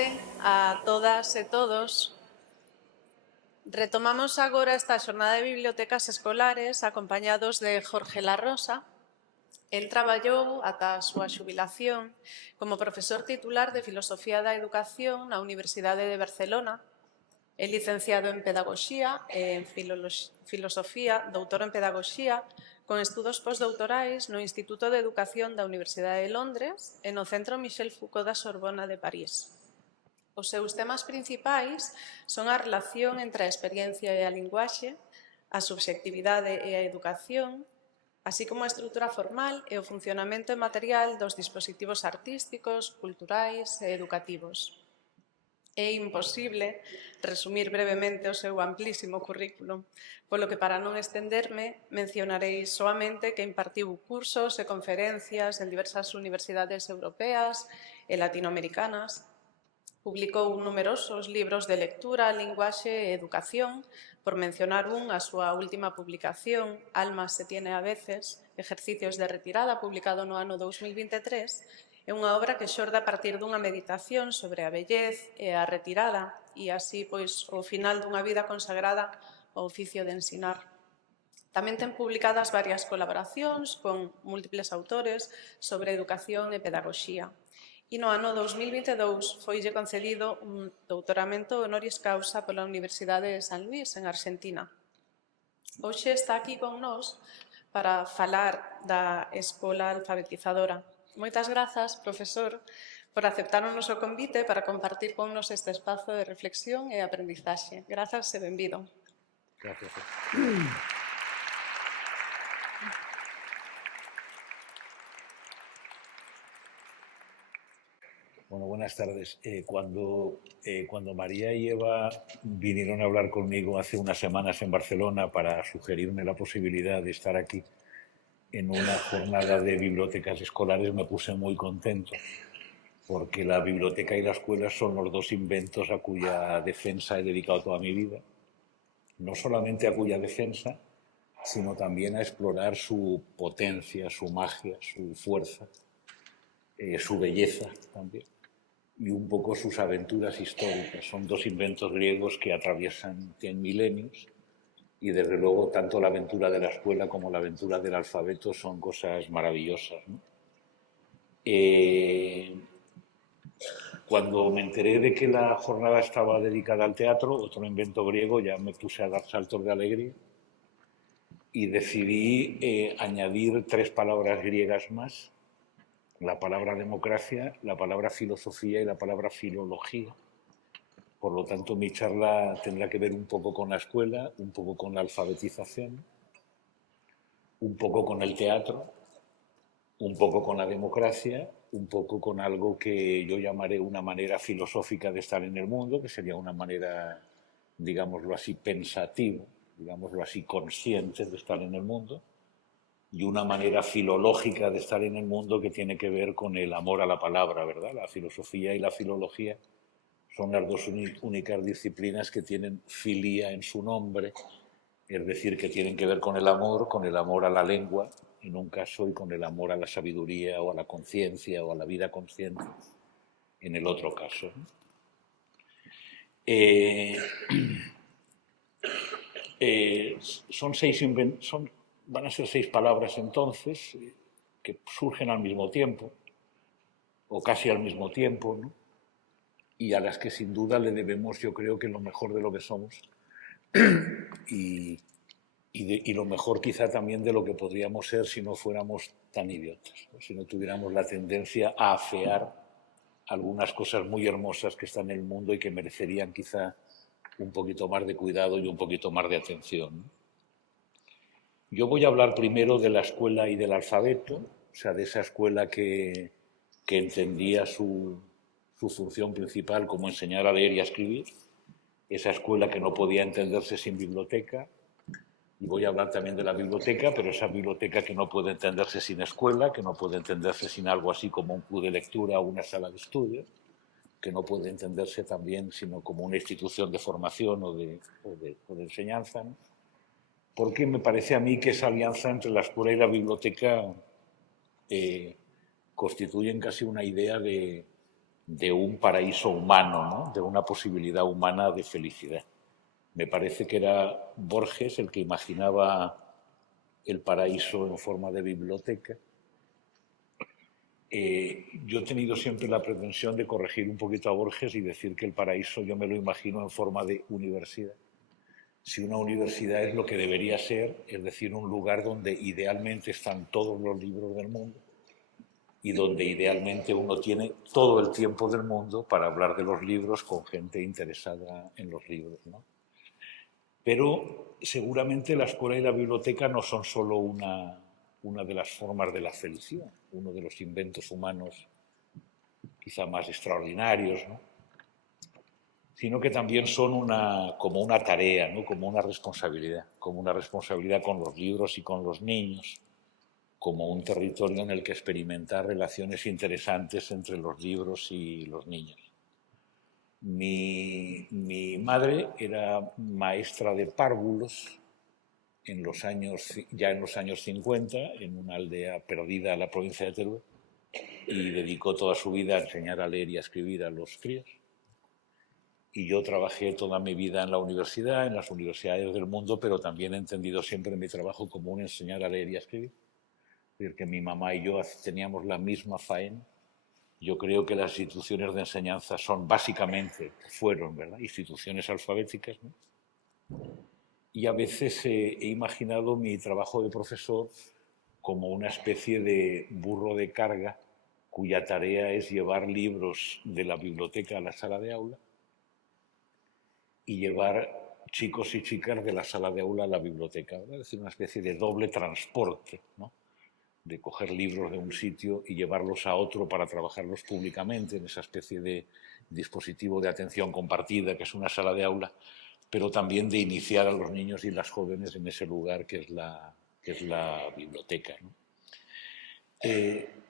tarde a todas e todos. Retomamos agora esta xornada de bibliotecas escolares acompañados de Jorge La Rosa. El traballou ata a súa xubilación como profesor titular de Filosofía da Educación na Universidade de Barcelona. É licenciado en Pedagogía e en Filosofía, doutor en Pedagogía, con estudos postdoutorais no Instituto de Educación da Universidade de Londres e no Centro Michel Foucault da Sorbona de París. Os seus temas principais son a relación entre a experiencia e a linguaxe, a subxectividade e a educación, así como a estrutura formal e o funcionamento material dos dispositivos artísticos, culturais e educativos. É imposible resumir brevemente o seu amplísimo currículum, polo que para non estenderme mencionarei soamente que impartiu cursos e conferencias en diversas universidades europeas e latinoamericanas. Publicou numerosos libros de lectura, linguaxe e educación, por mencionar a súa última publicación, Alma se tiene a veces, Ejercicios de retirada, publicado no ano 2023, é unha obra que xorde a partir dunha meditación sobre a vellez e a retirada e así, pois, o final dunha vida consagrada ao oficio de ensinar. Tamén ten publicadas varias colaboracións con múltiples autores sobre educación e pedagogía. E no ano 2022 foille concedido un doutoramento honoris causa pola Universidade de San Luís, en Argentina. Hoxe está aquí con nós para falar da Escola Alfabetizadora. Moitas grazas, profesor, por aceptar o noso convite para compartir con nos este espazo de reflexión e aprendizaxe. Grazas e benvido. Gracias. Bueno, buenas tardes. Cuando María y Eva vinieron a hablar conmigo hace unas semanas en Barcelona para sugerirme la posibilidad de estar aquí en una jornada de bibliotecas escolares, me puse muy contento, porque la biblioteca y la escuela son los dos inventos a cuya defensa he dedicado toda mi vida. No solamente a cuya defensa, sino también a explorar su potencia, su magia, su fuerza, su belleza también, y un poco sus aventuras históricas. Son dos inventos griegos que atraviesan 100 milenios y, desde luego, tanto la aventura de la escuela como la aventura del alfabeto son cosas maravillosas, ¿no? Cuando me enteré de que la jornada estaba dedicada al teatro, otro invento griego, ya me puse a dar saltos de alegría y decidí añadir 3 palabras griegas más: la palabra democracia, la palabra filosofía y la palabra filología. Por lo tanto, mi charla tendrá que ver un poco con la escuela, un poco con la alfabetización, un poco con el teatro, un poco con la democracia, un poco con algo que yo llamaré una manera filosófica de estar en el mundo, que sería una manera, digámoslo así, pensativa, digámoslo así, consciente de estar en el mundo, y una manera filológica de estar en el mundo que tiene que ver con el amor a la palabra, ¿verdad? La filosofía y la filología son las dos únicas disciplinas que tienen filía en su nombre, es decir, que tienen que ver con el amor a la lengua, en un caso, y con el amor a la sabiduría o a la conciencia o a la vida consciente, en el otro caso. Van a ser 6 palabras entonces, que surgen al mismo tiempo, o casi al mismo tiempo, ¿no? Y a las que sin duda le debemos, yo creo, que lo mejor de lo que somos y lo mejor quizá también de lo que podríamos ser si no fuéramos tan idiotas, ¿no? Si no tuviéramos la tendencia a afear algunas cosas muy hermosas que están en el mundo y que merecerían quizá un poquito más de cuidado y un poquito más de atención, ¿no? Yo voy a hablar primero de la escuela y del alfabeto, o sea, de esa escuela que entendía su función principal como enseñar a leer y a escribir, esa escuela que no podía entenderse sin biblioteca. Y voy a hablar también de la biblioteca, pero esa biblioteca que no puede entenderse sin escuela, que no puede entenderse sin algo así como un club de lectura o una sala de estudio, que no puede entenderse también sino como una institución de formación o de enseñanza, ¿no? Porque me parece a mí que esa alianza entre la escuela y la biblioteca constituyen casi una idea de de un paraíso humano, ¿no? De una posibilidad humana de felicidad. Me parece que era Borges el que imaginaba el paraíso en forma de biblioteca. Yo he tenido siempre la pretensión de corregir un poquito a Borges y decir que el paraíso yo me lo imagino en forma de universidad. Si una universidad es lo que debería ser, es decir, un lugar donde idealmente están todos los libros del mundo y donde idealmente uno tiene todo el tiempo del mundo para hablar de los libros con gente interesada en los libros, ¿no? Pero seguramente la escuela y la biblioteca no son solo una de las formas de la felicidad, uno de los inventos humanos quizá más extraordinarios, ¿no? Sino que también son como una tarea, ¿no? Como una responsabilidad con los libros y con los niños, como un territorio en el que experimentar relaciones interesantes entre los libros y los niños. Mi madre era maestra de párvulos ya en los años 50, en una aldea perdida en la provincia de Teruel, y dedicó toda su vida a enseñar a leer y a escribir a los críos. Y yo trabajé toda mi vida en la universidad, en las universidades del mundo, pero también he entendido siempre mi trabajo como un enseñar a leer y a escribir. Es decir, que mi mamá y yo teníamos la misma faena. Yo creo que las instituciones de enseñanza fueron, ¿verdad?, instituciones alfabéticas, ¿no? Y a veces he imaginado mi trabajo de profesor como una especie de burro de carga cuya tarea es llevar libros de la biblioteca a la sala de aula y llevar chicos y chicas de la sala de aula a la biblioteca, ¿verdad? Es decir, una especie de doble transporte, ¿no? De coger libros de un sitio y llevarlos a otro para trabajarlos públicamente en esa especie de dispositivo de atención compartida que es una sala de aula, pero también de iniciar a los niños y las jóvenes en ese lugar que es la biblioteca, ¿no?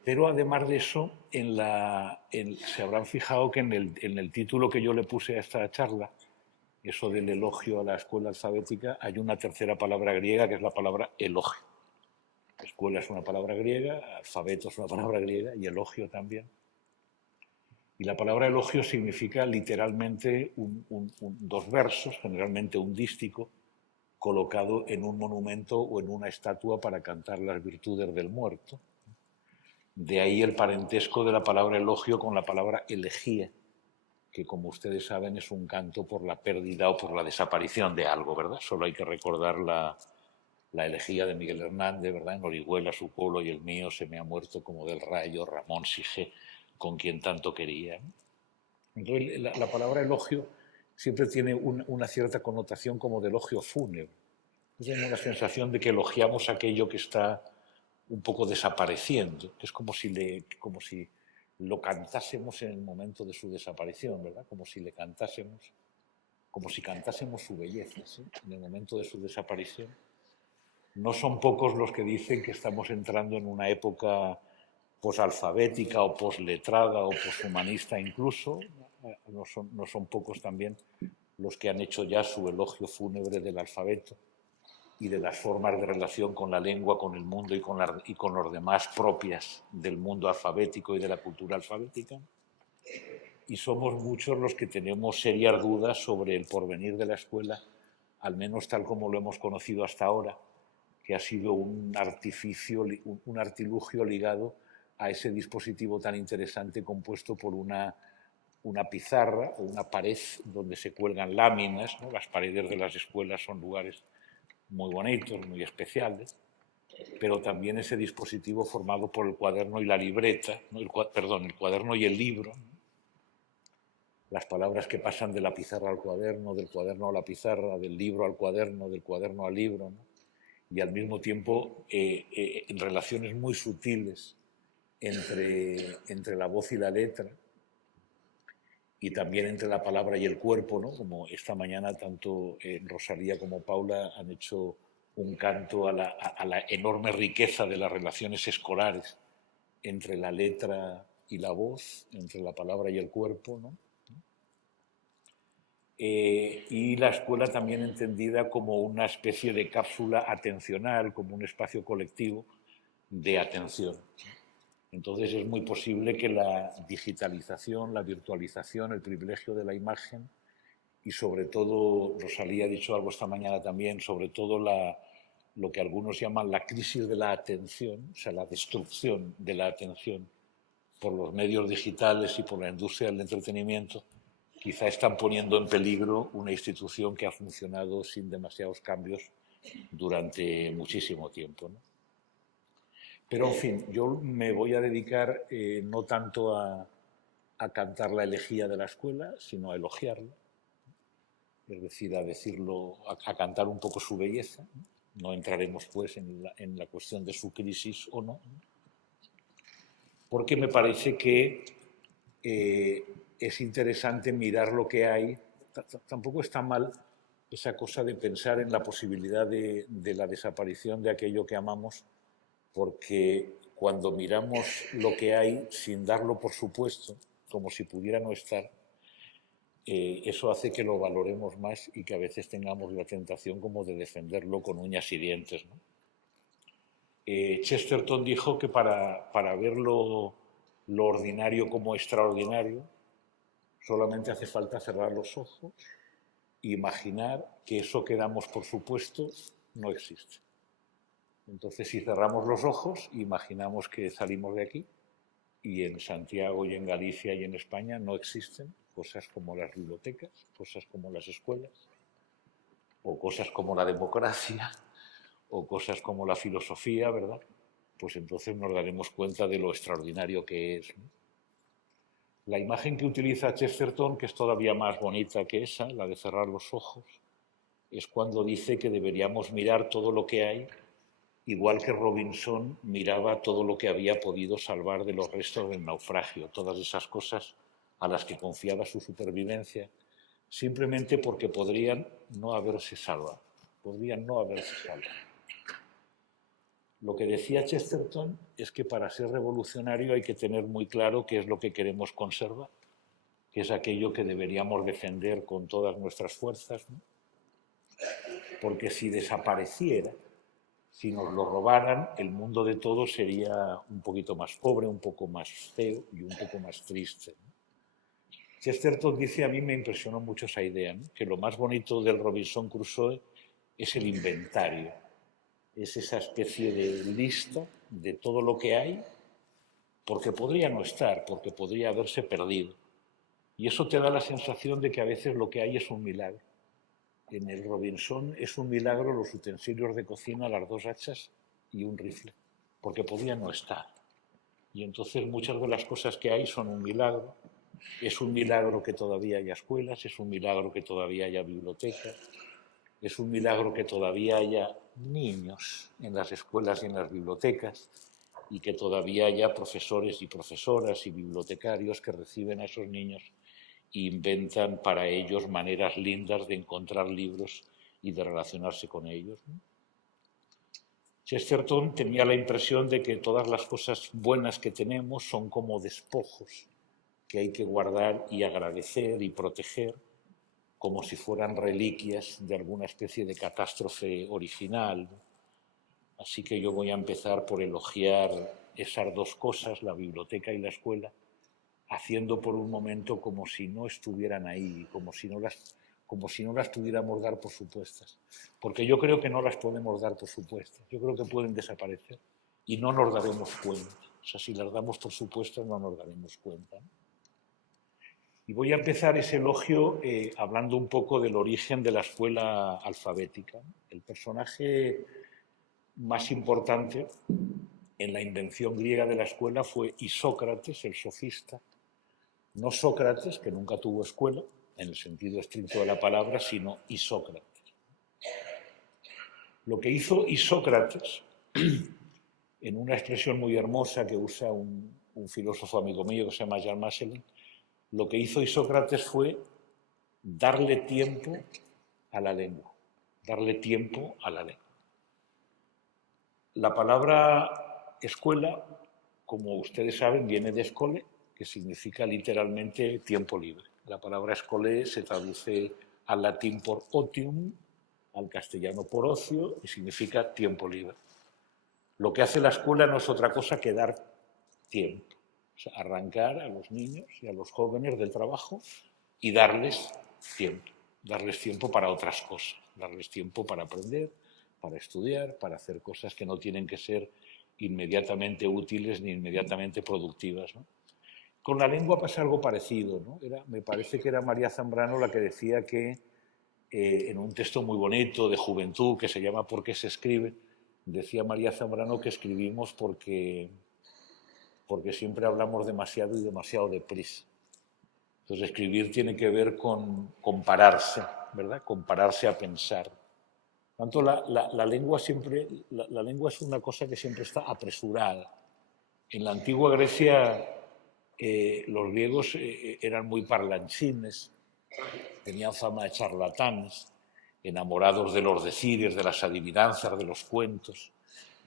Pero además de eso, se habrán fijado que en el título que yo le puse a esta charla, eso del elogio a la escuela alfabética, hay una tercera palabra griega que es la palabra elogio. Escuela es una palabra griega, alfabeto es una palabra griega y elogio también. Y la palabra elogio significa literalmente dos versos, generalmente un dístico, colocado en un monumento o en una estatua para cantar las virtudes del muerto. De ahí el parentesco de la palabra elogio con la palabra elegía, que como ustedes saben es un canto por la pérdida o por la desaparición de algo, ¿verdad? Solo hay que recordar la elegía de Miguel Hernández, ¿verdad? En Orihuela, su pueblo y el mío, se me ha muerto como del rayo Ramón Sige, con quien tanto quería, ¿no? Entonces, la palabra elogio siempre tiene una cierta connotación como de elogio fúnebre. Tengo la sensación de que elogiamos aquello que está un poco desapareciendo. Es como si lo cantásemos en el momento de su desaparición, ¿verdad? Como si cantásemos su belleza, ¿sí? En el momento de su desaparición. No son pocos los que dicen que estamos entrando en una época posalfabética o posletrada o poshumanista incluso. No son pocos también los que han hecho ya su elogio fúnebre del alfabeto y de las formas de relación con la lengua, con el mundo y con los demás propias del mundo alfabético y de la cultura alfabética. Y somos muchos los que tenemos serias dudas sobre el porvenir de la escuela, al menos tal como lo hemos conocido hasta ahora, que ha sido un artilugio ligado a ese dispositivo tan interesante compuesto por una pizarra o una pared donde se cuelgan láminas, ¿no? Las paredes de las escuelas son lugares muy bonitos, muy especiales, pero también ese dispositivo formado por el cuaderno y la libreta, ¿no? el cuaderno y el libro, ¿no? Las palabras que pasan de la pizarra al cuaderno, del cuaderno a la pizarra, del libro al cuaderno, del cuaderno al libro, ¿no? Y al mismo tiempo en relaciones muy sutiles entre la voz y la letra, y también entre la palabra y el cuerpo, ¿no? Como esta mañana tanto Rosalía como Paula han hecho un canto a la enorme riqueza de las relaciones escolares entre la letra y la voz, entre la palabra y el cuerpo, ¿no? Y la escuela también entendida como una especie de cápsula atencional, como un espacio colectivo de atención. Entonces es muy posible que la digitalización, la virtualización, el privilegio de la imagen y sobre todo, Rosalía ha dicho algo esta mañana también, sobre todo lo que algunos llaman la crisis de la atención, o sea, la destrucción de la atención por los medios digitales y por la industria del entretenimiento, quizá están poniendo en peligro una institución que ha funcionado sin demasiados cambios durante muchísimo tiempo, ¿no? Pero, en fin, yo me voy a dedicar no tanto a cantar la elegía de la escuela, sino a elogiarla, es decir, a decirlo, a cantar un poco su belleza. No entraremos, pues, en la cuestión de su crisis o no, porque me parece que es interesante mirar lo que hay. Tampoco está mal esa cosa de pensar en la posibilidad de la desaparición de aquello que amamos, porque cuando miramos lo que hay sin darlo por supuesto, como si pudiera no estar, eso hace que lo valoremos más y que a veces tengamos la tentación como de defenderlo con uñas y dientes, ¿no? Chesterton dijo que para ver lo ordinario como extraordinario, solamente hace falta cerrar los ojos e imaginar que eso que damos por supuesto no existe. Entonces, si cerramos los ojos, imaginamos que salimos de aquí y en Santiago y en Galicia y en España no existen cosas como las bibliotecas, cosas como las escuelas, o cosas como la democracia, o cosas como la filosofía, ¿verdad? Pues entonces nos daremos cuenta de lo extraordinario que es, ¿no? La imagen que utiliza Chesterton, que es todavía más bonita que esa, la de cerrar los ojos, es cuando dice que deberíamos mirar todo lo que hay, igual que Robinson miraba todo lo que había podido salvar de los restos del naufragio, todas esas cosas a las que confiaba su supervivencia, simplemente porque podrían no haberse salvado, podrían no haberse salvado. Lo que decía Chesterton es que para ser revolucionario hay que tener muy claro qué es lo que queremos conservar, que es aquello que deberíamos defender con todas nuestras fuerzas, ¿no? Porque si desapareciera, si nos lo robaran, el mundo de todos sería un poquito más pobre, un poco más feo y un poco más triste, ¿no? Chesterton dice, a mí me impresionó mucho esa idea, ¿no? Que lo más bonito del Robinson Crusoe es el inventario, es esa especie de lista de todo lo que hay, porque podría no estar, porque podría haberse perdido. Y eso te da la sensación de que a veces lo que hay es un milagro. En el Robinson es un milagro los utensilios de cocina, las 2 hachas y un rifle, porque podía no estar. Y entonces muchas de las cosas que hay son un milagro. Es un milagro que todavía haya escuelas, es un milagro que todavía haya bibliotecas, es un milagro que todavía haya niños en las escuelas y en las bibliotecas y que todavía haya profesores y profesoras y bibliotecarios que reciben a esos niños e inventan para ellos maneras lindas de encontrar libros y de relacionarse con ellos, ¿no? Chesterton tenía la impresión de que todas las cosas buenas que tenemos son como despojos que hay que guardar y agradecer y proteger como si fueran reliquias de alguna especie de catástrofe original. Así que yo voy a empezar por elogiar esas 2 cosas, la biblioteca y la escuela, haciendo por un momento como si no estuvieran ahí, como si no las pudiéramos dar por supuestas. Porque yo creo que no las podemos dar por supuestas. Yo creo que pueden desaparecer y no nos daremos cuenta. O sea, si las damos por supuestas no nos daremos cuenta, ¿no? Y voy a empezar ese elogio hablando un poco del origen de la escuela alfabética. El personaje más importante en la invención griega de la escuela fue Isócrates, el sofista. No Sócrates, que nunca tuvo escuela, en el sentido estricto de la palabra, sino Isócrates. Lo que hizo Isócrates, en una expresión muy hermosa que usa un filósofo amigo mío que se llama Jan Maselin, lo que hizo Isócrates fue darle tiempo a la lengua, darle tiempo a la lengua. La palabra escuela, como ustedes saben, viene de escole, que significa literalmente tiempo libre. La palabra escolé se traduce al latín por otium, al castellano por ocio, y significa tiempo libre. Lo que hace la escuela no es otra cosa que dar tiempo. O sea, arrancar a los niños y a los jóvenes del trabajo y darles tiempo para otras cosas, darles tiempo para aprender, para estudiar, para hacer cosas que no tienen que ser inmediatamente útiles ni inmediatamente productivas, ¿no? Con la lengua pasa algo parecido, ¿no? Me parece que era María Zambrano la que decía que en un texto muy bonito de juventud que se llama ¿Por qué se escribe? Decía María Zambrano que escribimos porque siempre hablamos demasiado y demasiado deprisa. Entonces escribir tiene que ver con compararse, ¿verdad? Compararse a pensar. Por tanto, la lengua es una cosa que siempre está apresurada. En la antigua Grecia los griegos eran muy parlanchines, tenían fama de charlatanes, enamorados de los decires, de las adivinanzas, de los cuentos.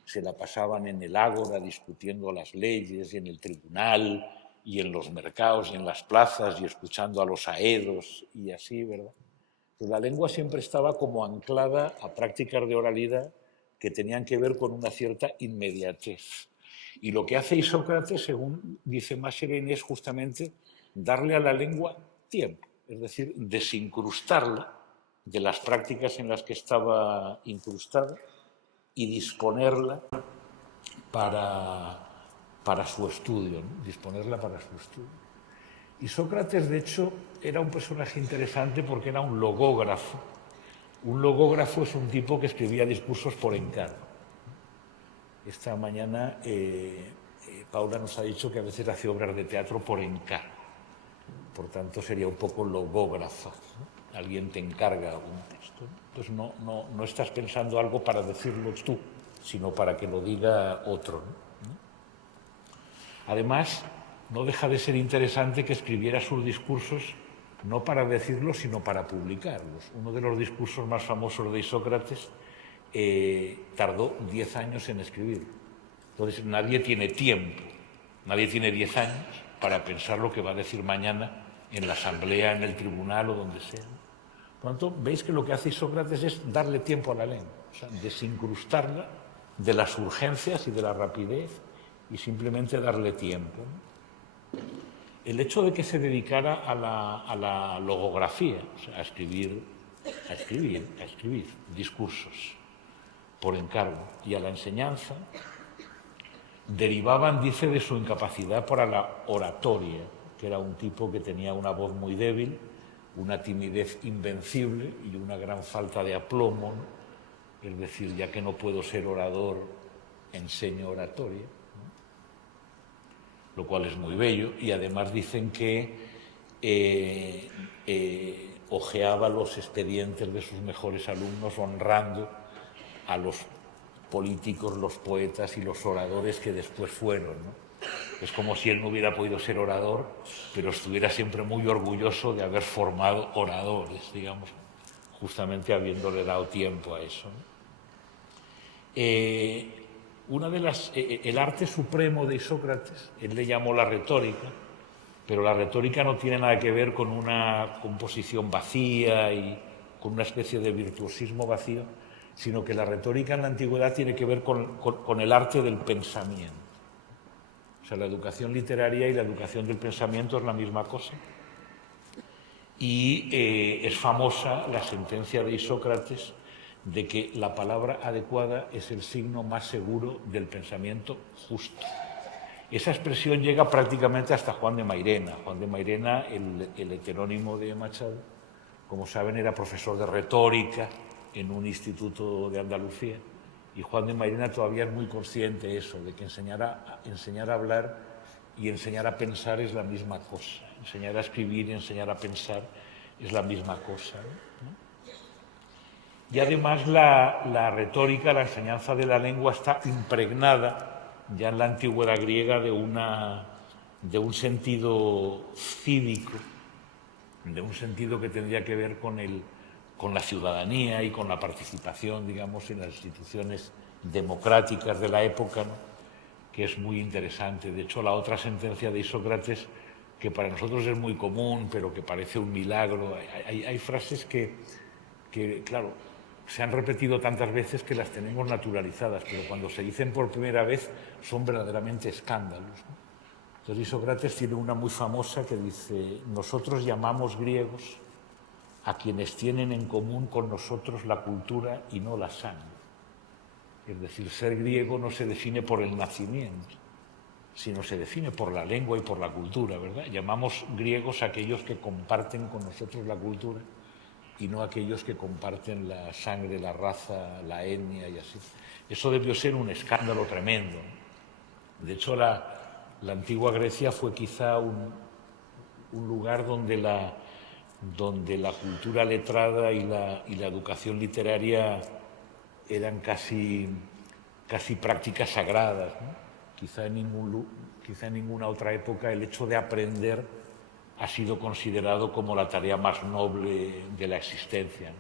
Se la pasaban en el ágora discutiendo las leyes, y en el tribunal, y en los mercados, y en las plazas, y escuchando a los aedos, y así, ¿verdad? Pues la lengua siempre estaba como anclada a prácticas de oralidad que tenían que ver con una cierta inmediatez. Y lo que hace Isócrates, según dice Mascheroni, es justamente darle a la lengua tiempo, es decir, desincrustarla de las prácticas en las que estaba incrustada y disponerla para su estudio, ¿no? Disponerla para su estudio. Y Sócrates, de hecho, era un personaje interesante porque era un logógrafo. Un logógrafo es un tipo que escribía discursos por encargo. Esta mañana Paula nos ha dicho que a veces hace obras de teatro por encargo. Por tanto, sería un poco logógrafa, ¿no? Alguien te encarga un texto, ¿no? Entonces no estás pensando algo para decirlo tú, sino para que lo diga otro, ¿no? Además, no deja de ser interesante que escribiera sus discursos no para decirlos, sino para publicarlos. Uno de los discursos más famosos de Isócrates tardó 10 años en escribirlo. Entonces, nadie tiene tiempo, nadie tiene 10 años para pensar lo que va a decir mañana en la asamblea, en el tribunal o donde sea. Por lo tanto, veis que lo que hace Isócrates es darle tiempo a la lengua, o sea, desincrustarla de las urgencias y de la rapidez y simplemente darle tiempo, ¿no? El hecho de que se dedicara a la logografía, o sea, a escribir discursos por encargo y a la enseñanza, derivaban, dice, de su incapacidad para la oratoria, que era un tipo que tenía una voz muy débil, una timidez invencible y una gran falta de aplomo, ¿no? Es decir, ya que no puedo ser orador, enseño oratoria, ¿no? Lo cual es muy bello, y además dicen que hojeaba los expedientes de sus mejores alumnos honrando a los políticos, los poetas y los oradores que después fueron, ¿no? Es como si él no hubiera podido ser orador, pero estuviera siempre muy orgulloso de haber formado oradores, digamos, justamente habiéndole dado tiempo a eso, ¿no? El arte supremo de Isócrates, él le llamó la retórica, pero la retórica no tiene nada que ver con una composición vacía y con una especie de virtuosismo vacío, sino que la retórica en la antigüedad tiene que ver con el arte del pensamiento. O sea, la educación literaria y la educación del pensamiento es la misma cosa. Y es famosa la sentencia de Isócrates de que la palabra adecuada es el signo más seguro del pensamiento justo. Esa expresión llega prácticamente hasta Juan de Mairena. Juan de Mairena, el heterónimo de Machado, como saben, era profesor de retórica en un instituto de Andalucía. Y Juan de Mairena todavía es muy consciente de eso, de que enseñar a hablar y enseñar a pensar es la misma cosa. Enseñar a escribir y enseñar a pensar es la misma cosa, ¿no? Y además la retórica, la enseñanza de la lengua está impregnada ya en la antigüedad griega de un sentido cívico, de un sentido que tendría que ver con la ciudadanía y con la participación, digamos, en las instituciones democráticas de la época, ¿no? Que es muy interesante. De hecho, la otra sentencia de Isócrates, que para nosotros es muy común, pero que parece un milagro, hay frases que, claro, se han repetido tantas veces que las tenemos naturalizadas, pero cuando se dicen por primera vez son verdaderamente escándalos, ¿no? Entonces Sócrates tiene una muy famosa que dice: nosotros llamamos griegos a quienes tienen en común con nosotros la cultura y no la sangre. Es decir, ser griego no se define por el nacimiento, sino se define por la lengua y por la cultura, ¿verdad? Llamamos griegos a aquellos que comparten con nosotros la cultura y no a aquellos que comparten la sangre, la raza, la etnia y así. Eso debió ser un escándalo tremendo, ¿no? De hecho, la antigua Grecia fue quizá un lugar donde la cultura letrada y la educación literaria eran casi prácticas sagradas, ¿no? Quizá en ninguna otra época el hecho de aprender ha sido considerado como la tarea más noble de la existencia, ¿no?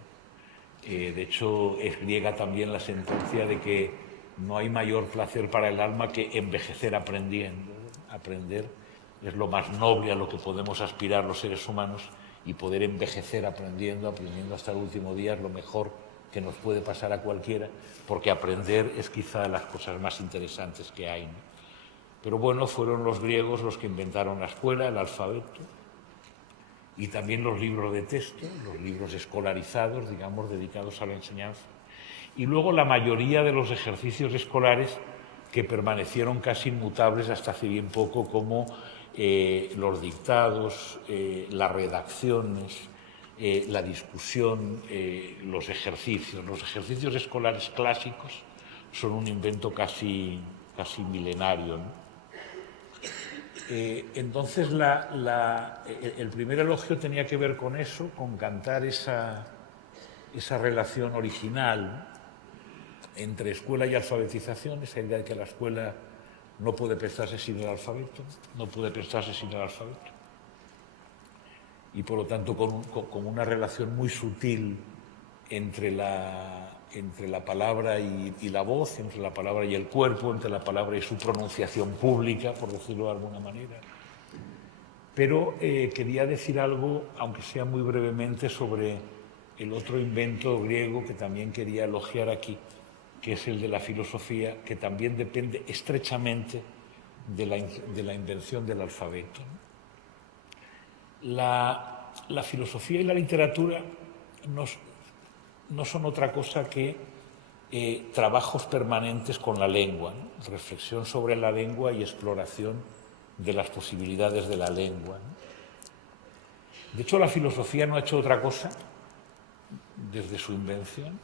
De hecho, es griega también la sentencia de que no hay mayor placer para el alma que envejecer aprendiendo. Aprender es lo más noble a lo que podemos aspirar los seres humanos, y poder envejecer aprendiendo hasta el último día es lo mejor que nos puede pasar a cualquiera, porque aprender es quizá de las cosas más interesantes que hay, ¿no? Pero bueno, fueron los griegos los que inventaron la escuela, el alfabeto, y también los libros de texto, los libros escolarizados, digamos, dedicados a la enseñanza. Y luego la mayoría de los ejercicios escolares que permanecieron casi inmutables hasta hace bien poco, como los dictados, las redacciones, la discusión, los ejercicios. Los ejercicios escolares clásicos son un invento casi milenario, ¿no? Entonces el primer elogio tenía que ver con eso, con cantar esa relación original, ¿no?, entre escuela y alfabetización, esa idea de que la escuela no puede pensarse sin el alfabeto, y por lo tanto con una relación muy sutil entre la palabra y la voz, entre la palabra y el cuerpo, entre la palabra y su pronunciación pública, por decirlo de alguna manera. Pero quería decir algo, aunque sea muy brevemente, sobre el otro invento griego que también quería elogiar aquí, que es el de la filosofía, que también depende estrechamente de la invención del alfabeto, ¿no? La filosofía y la literatura no son otra cosa que trabajos permanentes con la lengua, ¿no?, reflexión sobre la lengua y exploración de las posibilidades de la lengua, ¿no? De hecho, la filosofía no ha hecho otra cosa desde su invención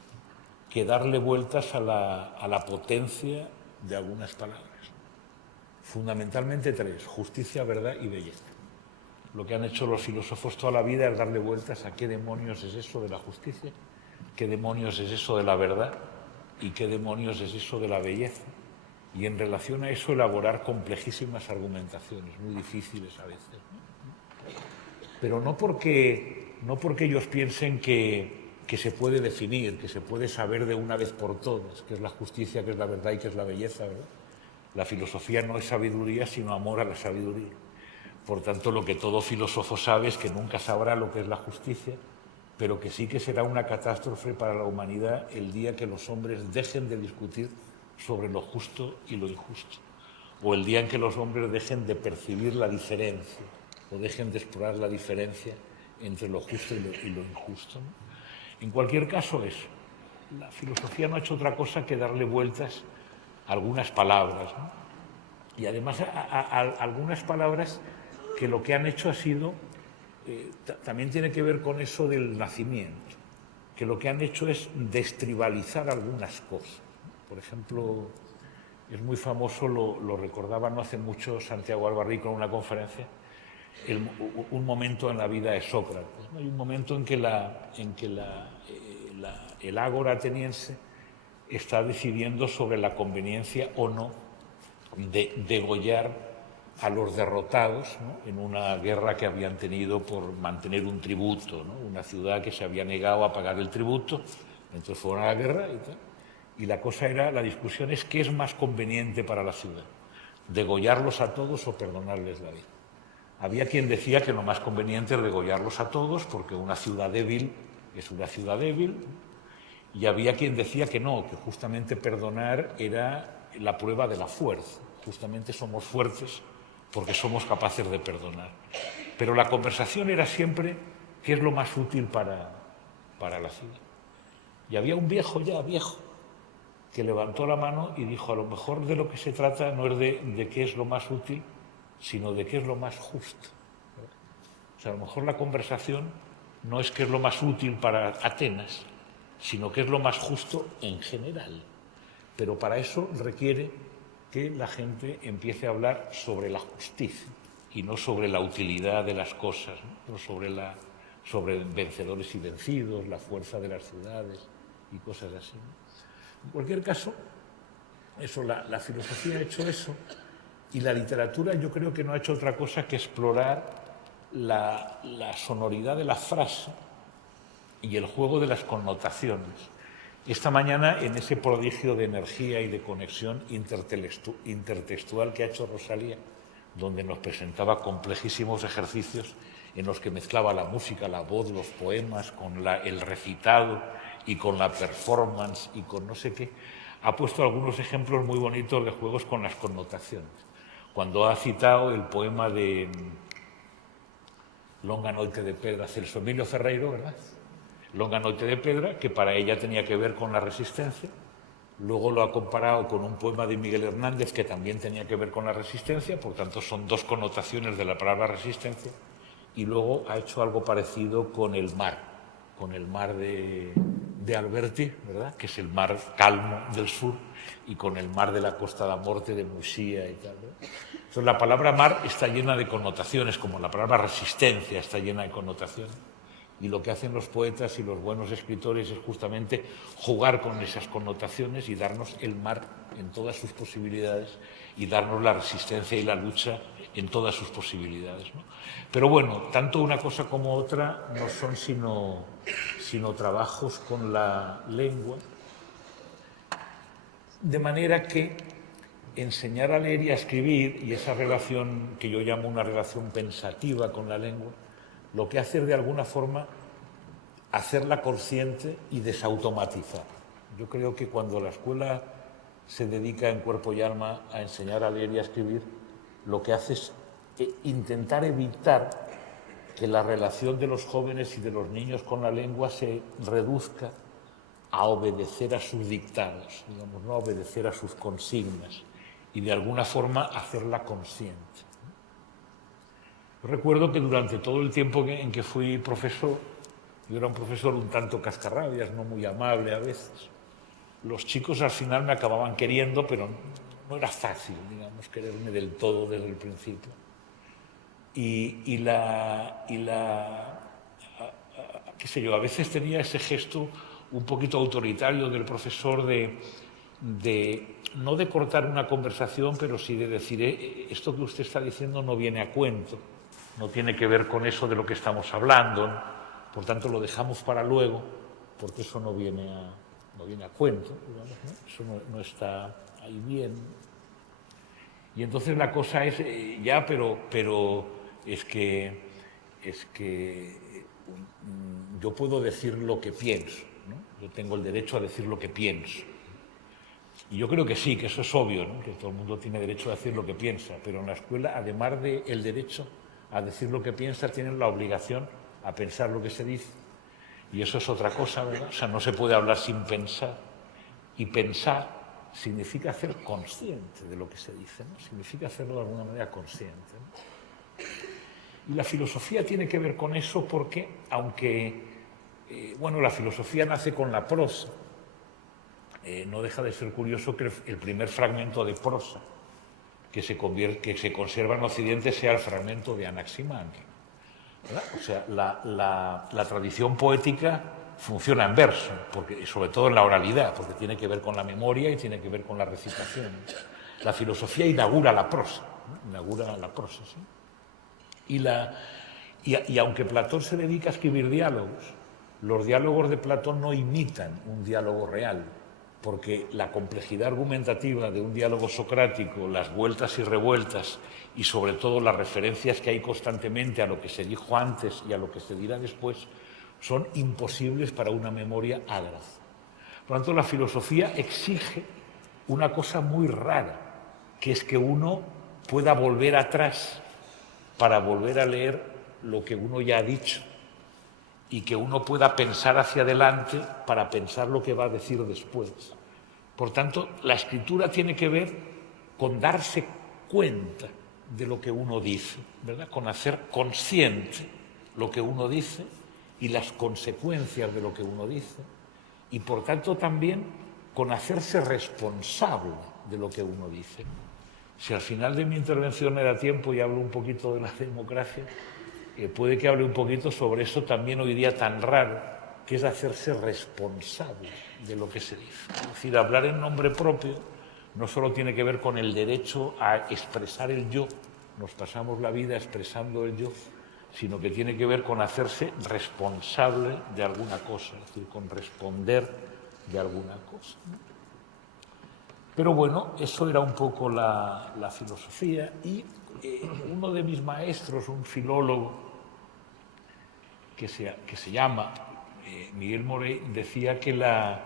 que darle vueltas a la potencia de algunas palabras. Fundamentalmente tres: justicia, verdad y belleza. Lo que han hecho los filósofos toda la vida es darle vueltas a qué demonios es eso de la justicia, qué demonios es eso de la verdad y qué demonios es eso de la belleza. Y en relación a eso elaborar complejísimas argumentaciones, muy difíciles a veces, ¿no? Pero no porque ellos piensen que se puede definir, que se puede saber de una vez por todas qué es la justicia, qué es la verdad y qué es la belleza, ¿verdad? La filosofía no es sabiduría, sino amor a la sabiduría. Por tanto, lo que todo filósofo sabe es que nunca sabrá lo que es la justicia, pero que sí que será una catástrofe para la humanidad el día que los hombres dejen de discutir sobre lo justo y lo injusto, o el día en que los hombres dejen de percibir la diferencia, o dejen de explorar la diferencia entre lo justo y lo injusto, ¿no? En cualquier caso, eso. La filosofía no ha hecho otra cosa que darle vueltas a algunas palabras, ¿no? Y además a algunas palabras que lo que han hecho ha sido, también tiene que ver con eso del nacimiento, que lo que han hecho es destribalizar algunas cosas. Por ejemplo, es muy famoso, lo recordaba no hace mucho Santiago Albarrico en una conferencia, un momento en la vida de Sócrates, ¿no? Hay un momento en que el ágora ateniense está decidiendo sobre la conveniencia o no de degollar a los derrotados, ¿no?, en una guerra que habían tenido por mantener un tributo, ¿no?, una ciudad que se había negado a pagar el tributo, entonces fueron a la guerra y tal. Y la discusión es qué es más conveniente para la ciudad, degollarlos a todos o perdonarles la vida. Había quien decía que lo más conveniente es degollarlos a todos porque una ciudad débil es una ciudad débil, y había quien decía que no, que justamente perdonar era la prueba de la fuerza. Justamente somos fuertes porque somos capaces de perdonar. Pero la conversación era siempre qué es lo más útil para la ciudad. Y había un viejo que levantó la mano y dijo, a lo mejor de lo que se trata no es de qué es lo más útil, sino de qué es lo más justo. O sea, a lo mejor la conversación no es qué es lo más útil para Atenas, sino qué es lo más justo en general. Pero para eso requiere que la gente empiece a hablar sobre la justicia y no sobre la utilidad de las cosas, ¿no? sobre vencedores y vencidos, la fuerza de las ciudades y cosas así, ¿no? En cualquier caso, la filosofía ha hecho eso y la literatura yo creo que no ha hecho otra cosa que explorar la sonoridad de la frase y el juego de las connotaciones. Esta mañana, en ese prodigio de energía y de conexión intertextual que ha hecho Rosalía, donde nos presentaba complejísimos ejercicios en los que mezclaba la música, la voz, los poemas, con el recitado y con la performance y con no sé qué, ha puesto algunos ejemplos muy bonitos de juegos con las connotaciones. Cuando ha citado el poema de Longa Noite de Pedra, Celso Emilio Ferreiro, ¿verdad? Longa Noite de Pedra, que para ella tenía que ver con la resistencia. Luego lo ha comparado con un poema de Miguel Hernández que también tenía que ver con la resistencia, por tanto son dos connotaciones de la palabra resistencia. Y luego ha hecho algo parecido con el mar de Alberti, ¿verdad? Que es el mar calmo del sur, y con el mar de la Costa da Morte de Muxía y tal, ¿verdad? Entonces, la palabra mar está llena de connotaciones, como la palabra resistencia está llena de connotaciones. Y lo que hacen los poetas y los buenos escritores es justamente jugar con esas connotaciones y darnos el mar en todas sus posibilidades y darnos la resistencia y la lucha en todas sus posibilidades, ¿no? Pero bueno, tanto una cosa como otra no son sino trabajos con la lengua, de manera que enseñar a leer y a escribir, y esa relación que yo llamo una relación pensativa con la lengua, lo que hace es de alguna forma hacerla consciente y desautomatizar. Yo creo que cuando la escuela se dedica en cuerpo y alma a enseñar a leer y a escribir, lo que hace es intentar evitar que la relación de los jóvenes y de los niños con la lengua se reduzca a obedecer a sus dictados, digamos, no a obedecer a sus consignas, y de alguna forma hacerla consciente. Yo recuerdo que durante todo el tiempo en que fui profesor, yo era un profesor un tanto cascarrabias, no muy amable a veces. Los chicos al final me acababan queriendo, pero no era fácil, digamos, quererme del todo desde el principio. Qué sé yo, a veces tenía ese gesto un poquito autoritario del profesor no de cortar una conversación, pero sí de decir, esto que usted está diciendo no viene a cuento, no tiene que ver con eso de lo que estamos hablando, ¿no? Por tanto lo dejamos para luego, porque eso no viene a cuento, digamos, ¿no? Eso no está ahí bien. Y entonces la cosa es, pero es que yo puedo decir lo que pienso, ¿no? Yo tengo el derecho a decir lo que pienso. Y yo creo que sí, que eso es obvio, ¿no? Que todo el mundo tiene derecho a decir lo que piensa, pero en la escuela, además del derecho a decir lo que piensa, tienen la obligación a pensar lo que se dice. Y eso es otra cosa, ¿verdad? O sea, no se puede hablar sin pensar. Y pensar significa ser consciente de lo que se dice, ¿no? Significa hacerlo de alguna manera consciente, ¿no? Y la filosofía tiene que ver con eso porque, aunque, la filosofía nace con la prosa, no deja de ser curioso que el primer fragmento de prosa que se conserva en Occidente sea el fragmento de Anaximandro, ¿verdad? O sea, la tradición poética funciona en verso, sobre todo en la oralidad, porque tiene que ver con la memoria y tiene que ver con la recitación. La filosofía inaugura la prosa, ¿no? ¿Sí? Y aunque Platón se dedica a escribir diálogos, los diálogos de Platón no imitan un diálogo real, porque la complejidad argumentativa de un diálogo socrático, las vueltas y revueltas y sobre todo las referencias que hay constantemente a lo que se dijo antes y a lo que se dirá después, son imposibles para una memoria ágrafa. Por lo tanto, la filosofía exige una cosa muy rara, que es que uno pueda volver atrás para volver a leer lo que uno ya ha dicho y que uno pueda pensar hacia adelante para pensar lo que va a decir después. Por tanto, la escritura tiene que ver con darse cuenta de lo que uno dice, ¿verdad? Con hacer consciente lo que uno dice y las consecuencias de lo que uno dice, y por tanto también con hacerse responsable de lo que uno dice. Si al final de mi intervención me da tiempo y hablo un poquito de la democracia, puede que hable un poquito sobre eso también hoy día tan raro, que es hacerse responsable de lo que se dice. Es decir, hablar en nombre propio no solo tiene que ver con el derecho a expresar el yo, nos pasamos la vida expresando el yo, sino que tiene que ver con hacerse responsable de alguna cosa, es decir, con responder de alguna cosa, ¿no? Pero bueno, eso era un poco la filosofía, y uno de mis maestros, un filólogo que se llama Miguel Morey, decía que la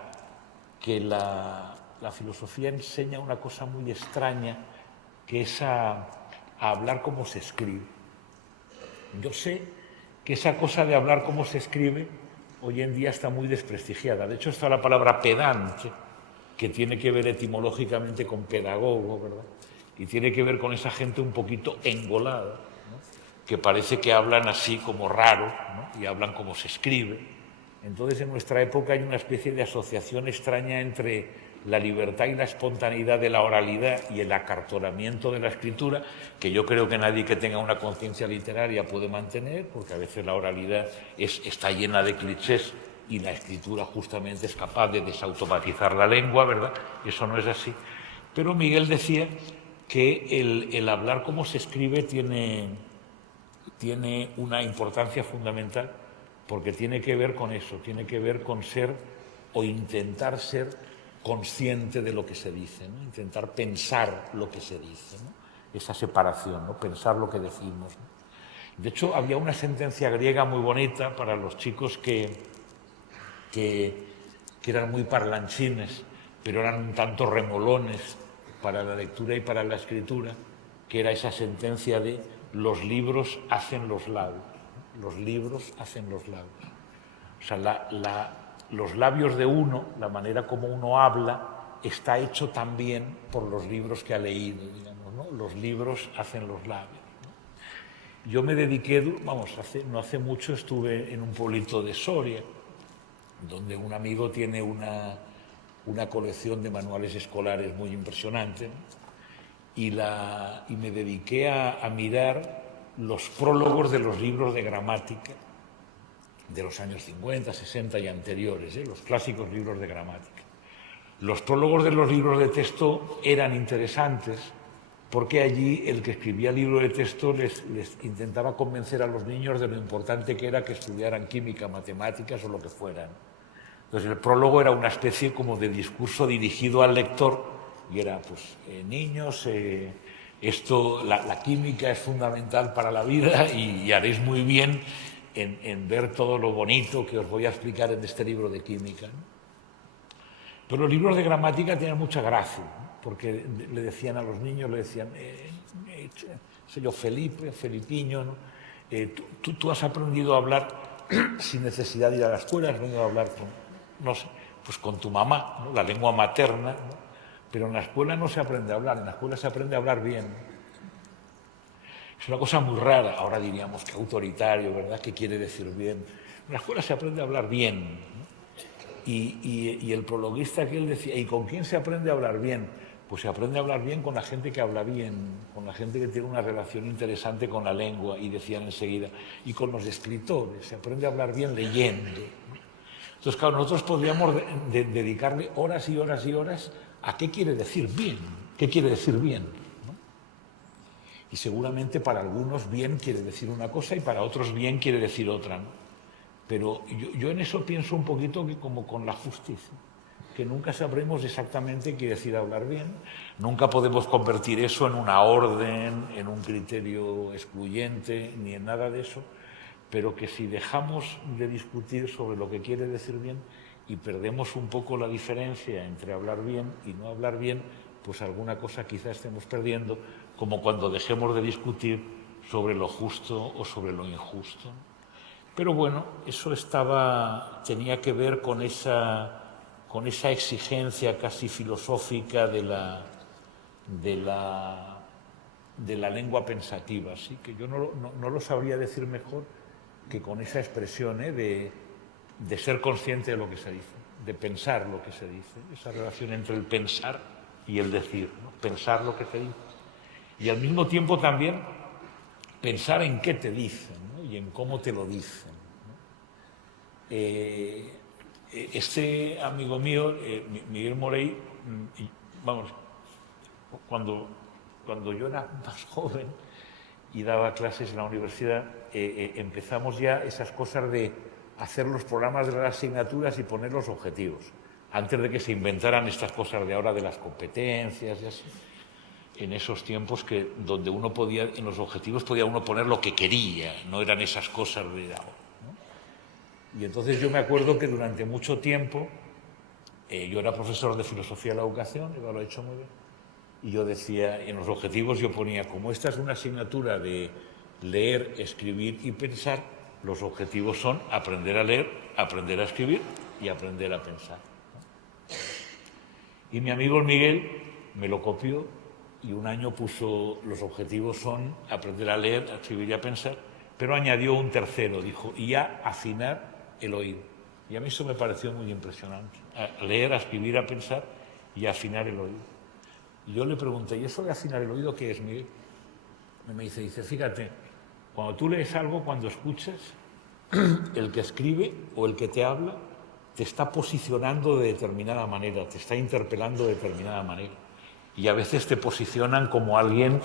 filosofía enseña una cosa muy extraña, que es a hablar como se escribe. Yo sé que esa cosa de hablar como se escribe hoy en día está muy desprestigiada. De hecho, está la palabra pedante, que tiene que ver etimológicamente con pedagogo, ¿verdad? Y tiene que ver con esa gente un poquito engolada, ¿no? Que parece que hablan así como raro, ¿no? Y hablan como se escribe. Entonces, en nuestra época hay una especie de asociación extraña entre la libertad y la espontaneidad de la oralidad y el acartonamiento de la escritura, que yo creo que nadie que tenga una conciencia literaria puede mantener, porque a veces la oralidad está llena de clichés y la escritura justamente es capaz de desautomatizar la lengua, ¿verdad? Eso no es así. Pero Miguel decía que el hablar como se escribe tiene una importancia fundamental, porque tiene que ver con eso, tiene que ver con ser o intentar ser consciente de lo que se dice, ¿no? Intentar pensar lo que se dice, ¿no? Esa separación, ¿no? Pensar lo que decimos, ¿no? De hecho, había una sentencia griega muy bonita para los chicos que eran muy parlanchines, pero eran un tanto remolones para la lectura y para la escritura, que era esa sentencia de los libros hacen los labios, ¿no? Los libros hacen los labios. O sea, los labios de uno, la manera como uno habla, está hecho también por los libros que ha leído, digamos, ¿no? Los libros hacen los labios, ¿no? Yo me dediqué, no hace mucho estuve en un pueblito de Soria, donde un amigo tiene una colección de manuales escolares muy impresionante, ¿no? Y me dediqué a mirar los prólogos de los libros de gramática de los años 50, 60 y anteriores, los clásicos libros de gramática. Los prólogos de los libros de texto eran interesantes porque allí el que escribía el libro de texto les intentaba convencer a los niños de lo importante que era que estudiaran química, matemáticas o lo que fueran. Entonces el prólogo era una especie como de discurso dirigido al lector y era, pues, niños, la química es fundamental para la vida y haréis muy bien en ver todo lo bonito que os voy a explicar en este libro de química, ¿no? Pero los libros de gramática tienen mucha gracia, ¿no? Porque le decían a los niños, soy yo Felipe, Felipiño, ¿no? Tú has aprendido a hablar sin necesidad de ir a la escuela, has venido a hablar con tu mamá, ¿no? La lengua materna, ¿no? Pero en la escuela no se aprende a hablar, en la escuela se aprende a hablar bien. Es una cosa muy rara, ahora diríamos que autoritario, ¿verdad? ¿Qué quiere decir bien? En la escuela se aprende a hablar bien, ¿no? Y el prologuista que él decía, ¿y con quién se aprende a hablar bien? Pues se aprende a hablar bien con la gente que habla bien, con la gente que tiene una relación interesante con la lengua, y decían enseguida, y con los escritores, se aprende a hablar bien leyendo. Entonces, claro, nosotros podríamos dedicarle horas y horas y horas a qué quiere decir bien, qué quiere decir bien, ¿no? Y seguramente para algunos bien quiere decir una cosa y para otros bien quiere decir otra, ¿no? Pero yo en eso pienso un poquito que como con la justicia, que nunca sabremos exactamente qué quiere decir hablar bien, nunca podemos convertir eso en una orden, en un criterio excluyente, ni en nada de eso, pero que si dejamos de discutir sobre lo que quiere decir bien y perdemos un poco la diferencia entre hablar bien y no hablar bien, pues alguna cosa quizá estemos perdiendo, como cuando dejemos de discutir sobre lo justo o sobre lo injusto. Pero bueno, eso tenía que ver con esa exigencia casi filosófica de la lengua pensativa, así que yo no lo sabría decir mejor que con esa expresión de ser consciente de lo que se dice, de pensar lo que se dice, esa relación entre el pensar y el decir, ¿no? Pensar lo que se dice y al mismo tiempo también pensar en qué te dicen, ¿no? Y en cómo te lo dicen, ¿no? Este amigo mío, Miguel Morey, vamos, cuando yo era más joven y daba clases en la universidad, empezamos ya esas cosas de hacer los programas de las asignaturas y poner los objetivos, antes de que se inventaran estas cosas de ahora de las competencias y así. En esos tiempos donde uno podía, en los objetivos podía uno poner lo que quería, no eran esas cosas de ahora, ¿no? Y entonces yo me acuerdo que durante mucho tiempo, yo era profesor de filosofía de la educación, y lo he hecho muy bien, y yo decía, en los objetivos yo ponía, como esta es una asignatura de leer, escribir y pensar, los objetivos son aprender a leer, aprender a escribir y aprender a pensar, ¿no? Y mi amigo Miguel me lo copió y un año puso, los objetivos son aprender a leer, a escribir y a pensar, pero añadió un tercero, dijo, y a afinar el oído. Y a mí eso me pareció muy impresionante, a leer, a escribir, a pensar y a afinar el oído. Y yo le pregunté, ¿y eso de afinar el oído qué es, Miguel? Y me dice, fíjate, cuando tú lees algo, cuando escuchas, el que escribe o el que te habla te está posicionando de determinada manera, te está interpelando de determinada manera. Y a veces te posicionan como alguien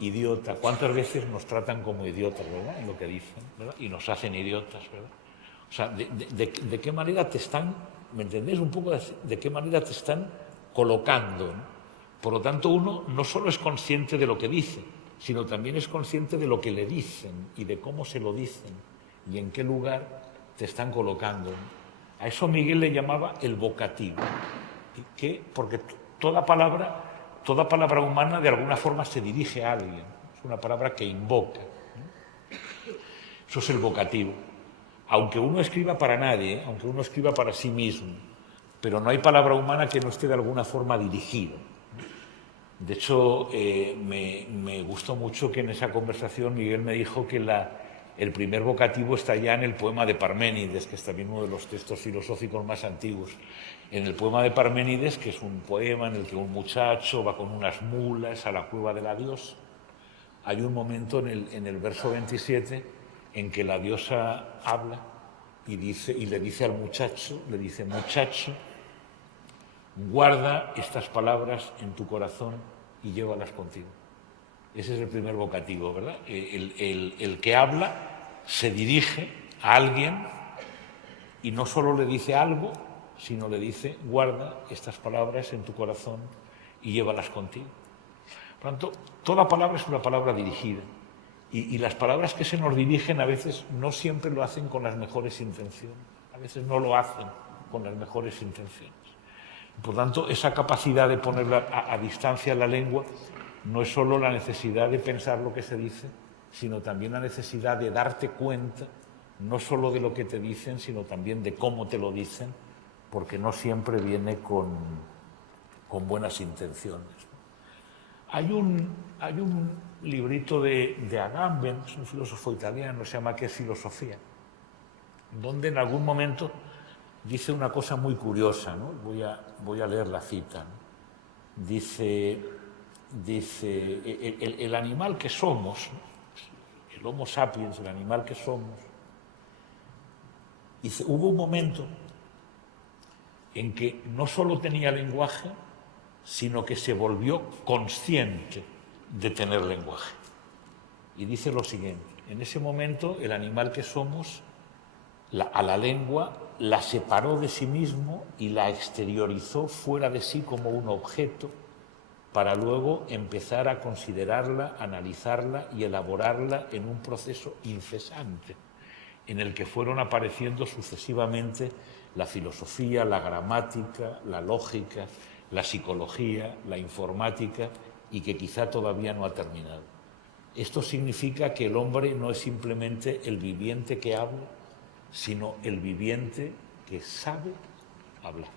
idiota. ¿Cuántas veces nos tratan como idiotas, verdad? En lo que dicen, ¿verdad? Y nos hacen idiotas, ¿verdad? O sea, ¿de qué manera te están, me entendéis un poco, de qué manera te están colocando, ¿no? Por lo tanto, uno no solo es consciente de lo que dice, sino también es consciente de lo que le dicen y de cómo se lo dicen y en qué lugar te están colocando, ¿no? A eso Miguel le llamaba el vocativo, porque toda palabra humana de alguna forma se dirige a alguien, es una palabra que invoca, ¿no? Eso es el vocativo. Aunque uno escriba para nadie, aunque uno escriba para sí mismo, pero no hay palabra humana que no esté de alguna forma dirigida. De hecho, me gustó mucho que en esa conversación Miguel me dijo que el primer vocativo está ya en el poema de Parménides, que es también uno de los textos filosóficos más antiguos. En el poema de Parménides, que es un poema en el que un muchacho va con unas mulas a la cueva de la diosa, hay un momento en el verso 27 en que la diosa habla y le dice al muchacho, muchacho, guarda estas palabras en tu corazón y llévalas contigo. Ese es el primer vocativo, ¿verdad? El que habla se dirige a alguien y no solo le dice algo, sino le dice, guarda estas palabras en tu corazón y llévalas contigo. Por lo tanto, toda palabra es una palabra dirigida. Y las palabras que se nos dirigen a veces no siempre lo hacen con las mejores intenciones. A veces no lo hacen con las mejores intenciones. Por tanto, esa capacidad de poner a distancia la lengua no es solo la necesidad de pensar lo que se dice, sino también la necesidad de darte cuenta no solo de lo que te dicen, sino también de cómo te lo dicen, porque no siempre viene con buenas intenciones. Hay un librito de Agamben, es un filósofo italiano, se llama ¿Qué es filosofía?, donde en algún momento dice una cosa muy curiosa, ¿no? Voy a leer la cita, ¿no? Dice el animal que somos, el Homo sapiens, el animal que somos, dice, hubo un momento en que no solo tenía lenguaje, sino que se volvió consciente de tener lenguaje. Y dice lo siguiente, en ese momento el animal que somos, a la lengua la separó de sí mismo y la exteriorizó fuera de sí como un objeto para luego empezar a considerarla, analizarla y elaborarla en un proceso incesante en el que fueron apareciendo sucesivamente la filosofía, la gramática, la lógica, la psicología, la informática y que quizá todavía no ha terminado. Esto significa que el hombre no es simplemente el viviente que habla, sino el viviente que sabe hablar.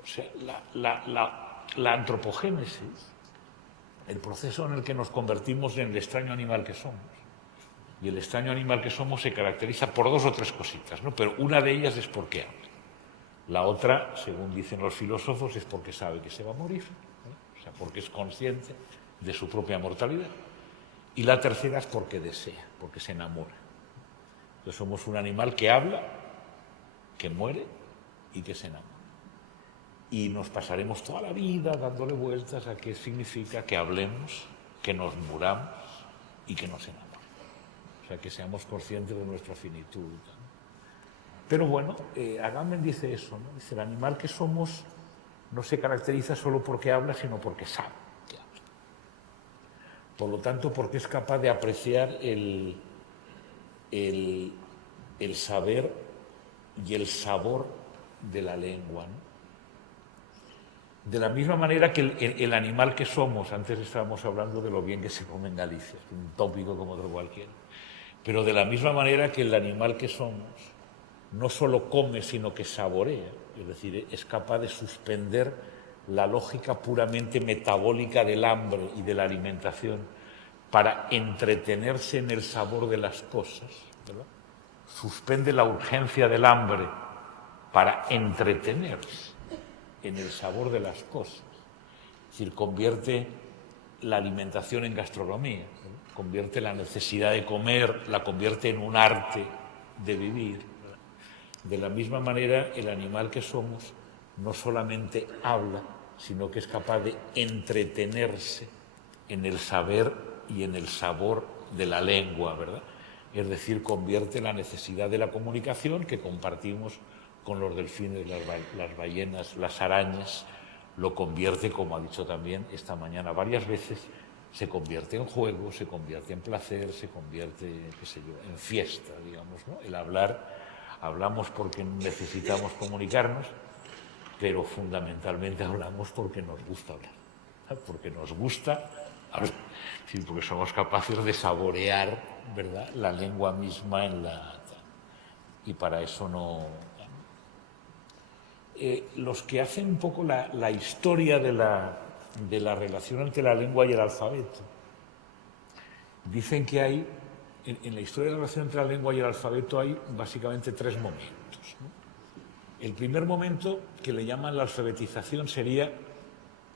O sea, la antropogénesis, el proceso en el que nos convertimos en el extraño animal que somos, y el extraño animal que somos se caracteriza por dos o tres cositas, ¿no? Pero una de ellas es porque habla. La otra, según dicen los filósofos, es porque sabe que se va a morir, ¿no? O sea, porque es consciente de su propia mortalidad. Y la tercera es porque desea, porque se enamora. Entonces somos un animal que habla, que muere y que se enamora. Y nos pasaremos toda la vida dándole vueltas a qué significa que hablemos, que nos muramos y que nos enamoremos. O sea, que seamos conscientes de nuestra finitud, ¿no? Pero bueno, Agamben dice eso, ¿no? Dice, el animal que somos no se caracteriza solo porque habla, sino porque sabe que habla. Por lo tanto, porque es capaz de apreciar el saber y el sabor de la lengua, ¿no? De la misma manera que el animal que somos, antes estábamos hablando de lo bien que se come en Galicia, es un tópico como otro cualquiera, pero de la misma manera que el animal que somos no solo come, sino que saborea, es decir, es capaz de suspender la lógica puramente metabólica del hambre y de la alimentación para entretenerse en el sabor de las cosas, ¿verdad? Suspende la urgencia del hambre para entretenerse en el sabor de las cosas. Es decir, convierte la alimentación en gastronomía, ¿no? Convierte la necesidad de comer, la convierte en un arte de vivir. De la misma manera, el animal que somos no solamente habla, sino que es capaz de entretenerse en el saber y en el sabor de la lengua, ¿verdad? Es decir, convierte la necesidad de la comunicación que compartimos con los delfines, las ballenas, las arañas, lo convierte, como ha dicho también esta mañana varias veces, se convierte en juego, se convierte en placer, se convierte, qué sé yo, en fiesta, digamos, ¿no? El hablar, hablamos porque necesitamos comunicarnos, pero fundamentalmente hablamos porque nos gusta hablar, ¿no? Porque nos gusta hablar, sí, porque somos capaces de saborear, ¿verdad?, la lengua misma y para eso no. Los que hacen un poco la historia de la relación entre la lengua y el alfabeto dicen que hay, en la historia de la relación entre la lengua y el alfabeto hay básicamente tres momentos, ¿no? El primer momento, que le llaman la alfabetización, sería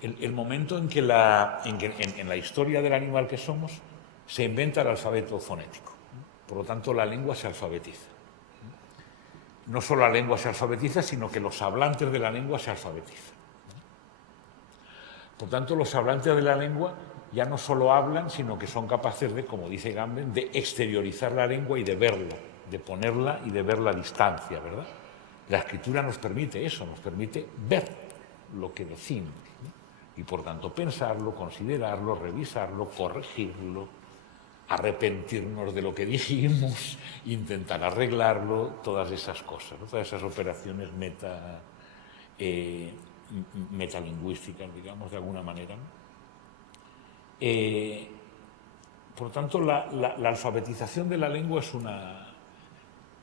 el momento en que en la historia del animal que somos se inventa el alfabeto fonético, ¿no? Por lo tanto, la lengua se alfabetiza. No solo la lengua se alfabetiza, sino que los hablantes de la lengua se alfabetizan. Por tanto, los hablantes de la lengua ya no solo hablan, sino que son capaces de, como dice Agamben, de exteriorizar la lengua y de verla, de ponerla y de verla a distancia, ¿verdad? La escritura nos permite eso, nos permite ver lo que decimos, ¿no? Y por tanto pensarlo, considerarlo, revisarlo, corregirlo, arrepentirnos de lo que dijimos, intentar arreglarlo, todas esas cosas, ¿no? Todas esas operaciones metalingüísticas, digamos, de alguna manera, ¿no? Por tanto, la alfabetización de la lengua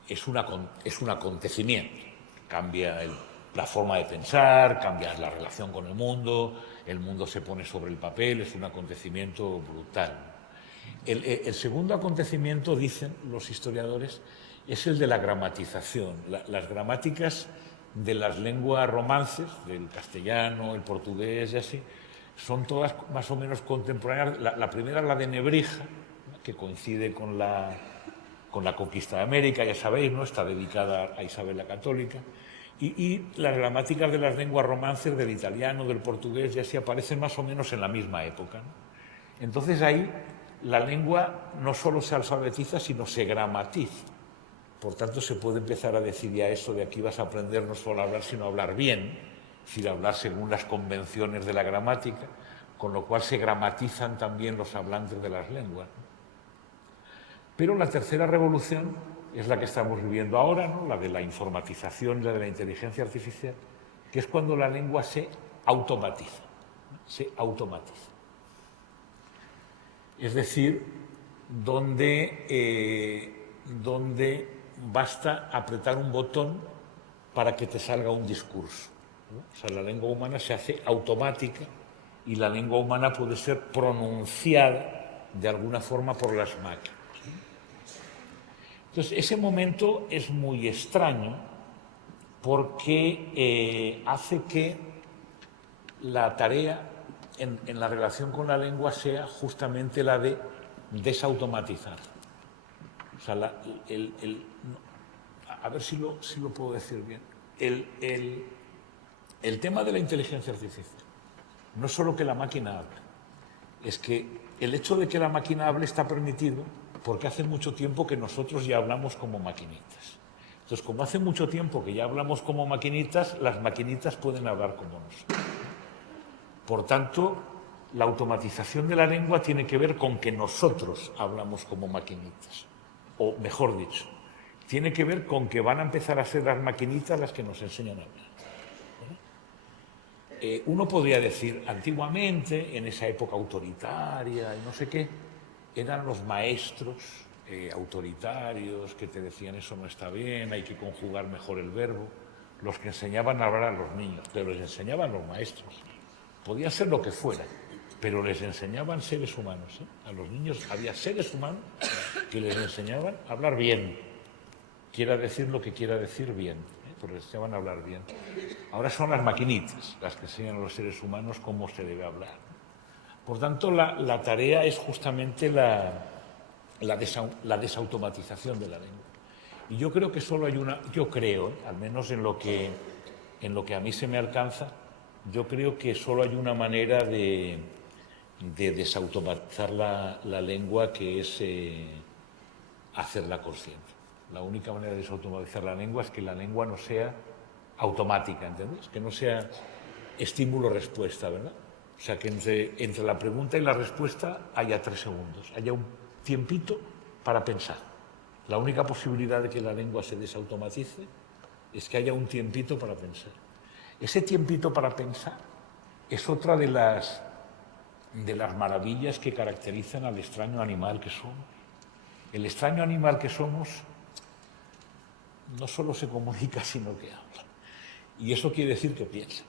es un acontecimiento. Cambia la forma de pensar, cambia la relación con el mundo se pone sobre el papel, es un acontecimiento brutal. El segundo acontecimiento, dicen los historiadores, es el de la gramatización. Las gramáticas de las lenguas romances, del castellano, el portugués y así, son todas más o menos contemporáneas. La primera es la de Nebrija, que coincide con la conquista de América, ya sabéis, ¿no? Está dedicada a Isabel la Católica. Y las gramáticas de las lenguas romances, del italiano, del portugués, ya así aparecen más o menos en la misma época, ¿no? Entonces ahí la lengua no solo se alfabetiza, sino se gramatiza. Por tanto, se puede empezar a decir ya eso de aquí vas a aprender no solo a hablar, sino a hablar bien, es decir, a hablar según las convenciones de la gramática, con lo cual se gramatizan también los hablantes de las lenguas. Pero la tercera revolución es la que estamos viviendo ahora, ¿no? La de la informatización y la de la inteligencia artificial, que es cuando la lengua se automatiza. se automatiza. Es decir, donde basta apretar un botón para que te salga un discurso, ¿no? O sea, la lengua humana se hace automática y la lengua humana puede ser pronunciada de alguna forma por las máquinas. Entonces, ese momento es muy extraño porque hace que la tarea en la relación con la lengua sea justamente la de desautomatizar. O sea, a ver si lo puedo decir bien. El tema de la inteligencia artificial no es solo que la máquina hable, es que el hecho de que la máquina hable está permitido porque hace mucho tiempo que nosotros ya hablamos como maquinitas. Entonces, como hace mucho tiempo que ya hablamos como maquinitas, las maquinitas pueden hablar como nosotros. Por tanto, la automatización de la lengua tiene que ver con que nosotros hablamos como maquinitas. O mejor dicho, tiene que ver con que van a empezar a ser las maquinitas las que nos enseñan a hablar. Uno podría decir, antiguamente, en esa época autoritaria y no sé qué, eran los maestros autoritarios que te decían eso no está bien, hay que conjugar mejor el verbo, los que enseñaban a hablar a los niños, pero les enseñaban los maestros. Podía ser lo que fuera, pero les enseñaban seres humanos. A los niños había seres humanos que les enseñaban a hablar bien, quiera decir lo que quiera decir bien, pero les enseñaban a hablar bien. Ahora son las maquinitas las que enseñan a los seres humanos cómo se debe hablar. Por tanto, la tarea es justamente la desautomatización de la lengua. Y yo creo que solo hay una, al menos en lo que a mí se me alcanza, yo creo que solo hay una manera de desautomatizar la lengua, que es hacerla consciente. La única manera de desautomatizar la lengua es que la lengua no sea automática, ¿entendés? Que no sea estímulo-respuesta, ¿verdad? O sea, que entre la pregunta y la respuesta haya 3 segundos, haya un tiempito para pensar. La única posibilidad de que la lengua se desautomatice es que haya un tiempito para pensar. Ese tiempito para pensar es otra de las maravillas que caracterizan al extraño animal que somos. El extraño animal que somos no solo se comunica, sino que habla. Y eso quiere decir que piensa.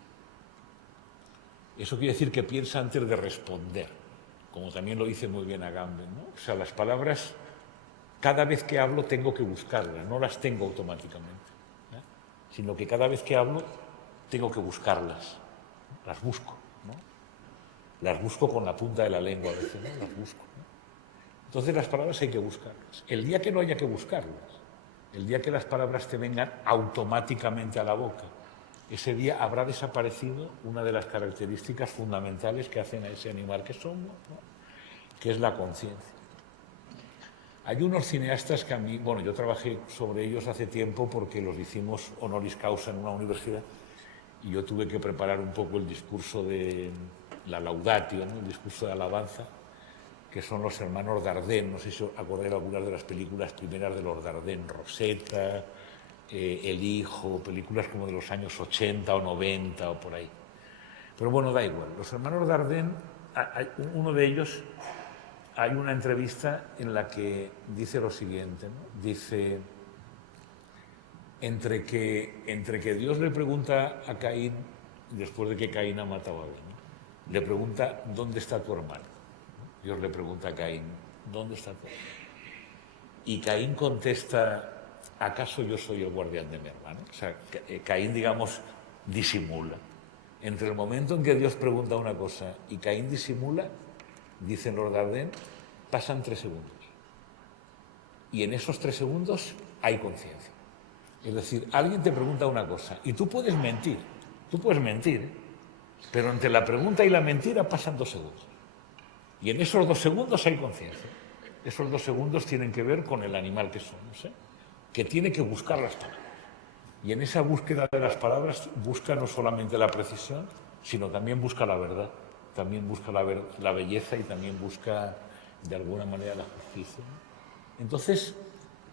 Eso quiere decir que piensa antes de responder, como también lo dice muy bien Agamben, ¿no? O sea, las palabras, cada vez que hablo tengo que buscarlas, no las tengo automáticamente, sino que cada vez que hablo tengo que buscarlas, las busco, ¿no? Las busco con la punta de la lengua a veces, ¿no? Las busco, ¿no? Entonces las palabras hay que buscarlas. El día que no haya que buscarlas, el día que las palabras te vengan automáticamente a la boca, ese día habrá desaparecido una de las características fundamentales que hacen a ese animal que somos, ¿no? Que es la conciencia. Hay unos cineastas que a mí, bueno, yo trabajé sobre ellos hace tiempo porque los hicimos honoris causa en una universidad y yo tuve que preparar un poco el discurso de la laudatio, ¿no? El discurso de alabanza, que son los hermanos Dardenne. No sé si os acordáis de algunas de las películas primeras de los Dardenne, Rosetta, El Hijo, películas como de los años 80 o 90 o por ahí. Pero bueno, da igual. Los hermanos Dardenne, uno de ellos, hay una entrevista en la que dice lo siguiente, ¿no? Dice, entre que Dios le pregunta a Caín, después de que Caín ha matado a Abel, ¿no? Le pregunta, ¿dónde está tu hermano? Dios le pregunta a Caín, ¿dónde está tu hermano? Y Caín contesta, ¿acaso yo soy el guardián de mi hermano? O sea, Caín, digamos, disimula. Entre el momento en que Dios pregunta una cosa y Caín disimula, dicen los Dardenne, pasan 3 segundos. Y en esos 3 segundos hay conciencia. Es decir, alguien te pregunta una cosa y tú puedes mentir, pero entre la pregunta y la mentira pasan 2 segundos. Y en esos 2 segundos hay conciencia. Esos 2 segundos tienen que ver con el animal que somos, que tiene que buscar las palabras. Y en esa búsqueda de las palabras busca no solamente la precisión, sino también busca la verdad, también busca la belleza y también busca, de alguna manera, la justicia. Entonces,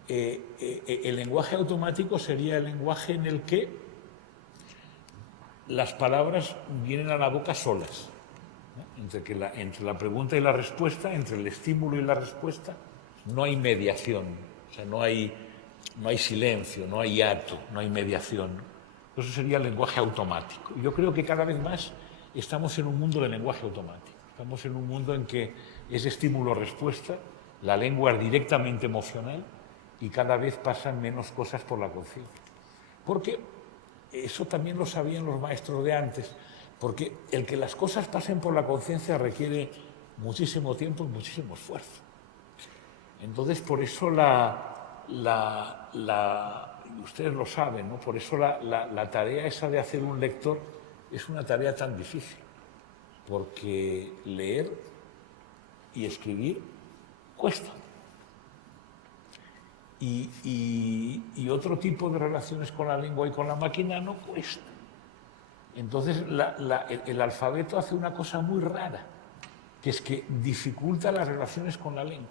el lenguaje automático sería el lenguaje en el que las palabras vienen a la boca solas. ¿no? Entre la pregunta y la respuesta, entre el estímulo y la respuesta, no hay mediación, o sea, no hay silencio, no hay hiato, no hay mediación, ¿no? Eso sería el lenguaje automático. Yo creo que cada vez más estamos en un mundo de lenguaje automático. Estamos en un mundo en que es estímulo-respuesta, la lengua es directamente emocional y cada vez pasan menos cosas por la conciencia. Porque eso también lo sabían los maestros de antes, porque el que las cosas pasen por la conciencia requiere muchísimo tiempo y muchísimo esfuerzo. Entonces, por eso ustedes lo saben, ¿no? Por eso la tarea esa de hacer un lector es una tarea tan difícil, porque leer y escribir cuesta. Y otro tipo de relaciones con la lengua y con la máquina no cuesta. Entonces, el alfabeto hace una cosa muy rara, que es que dificulta las relaciones con la lengua.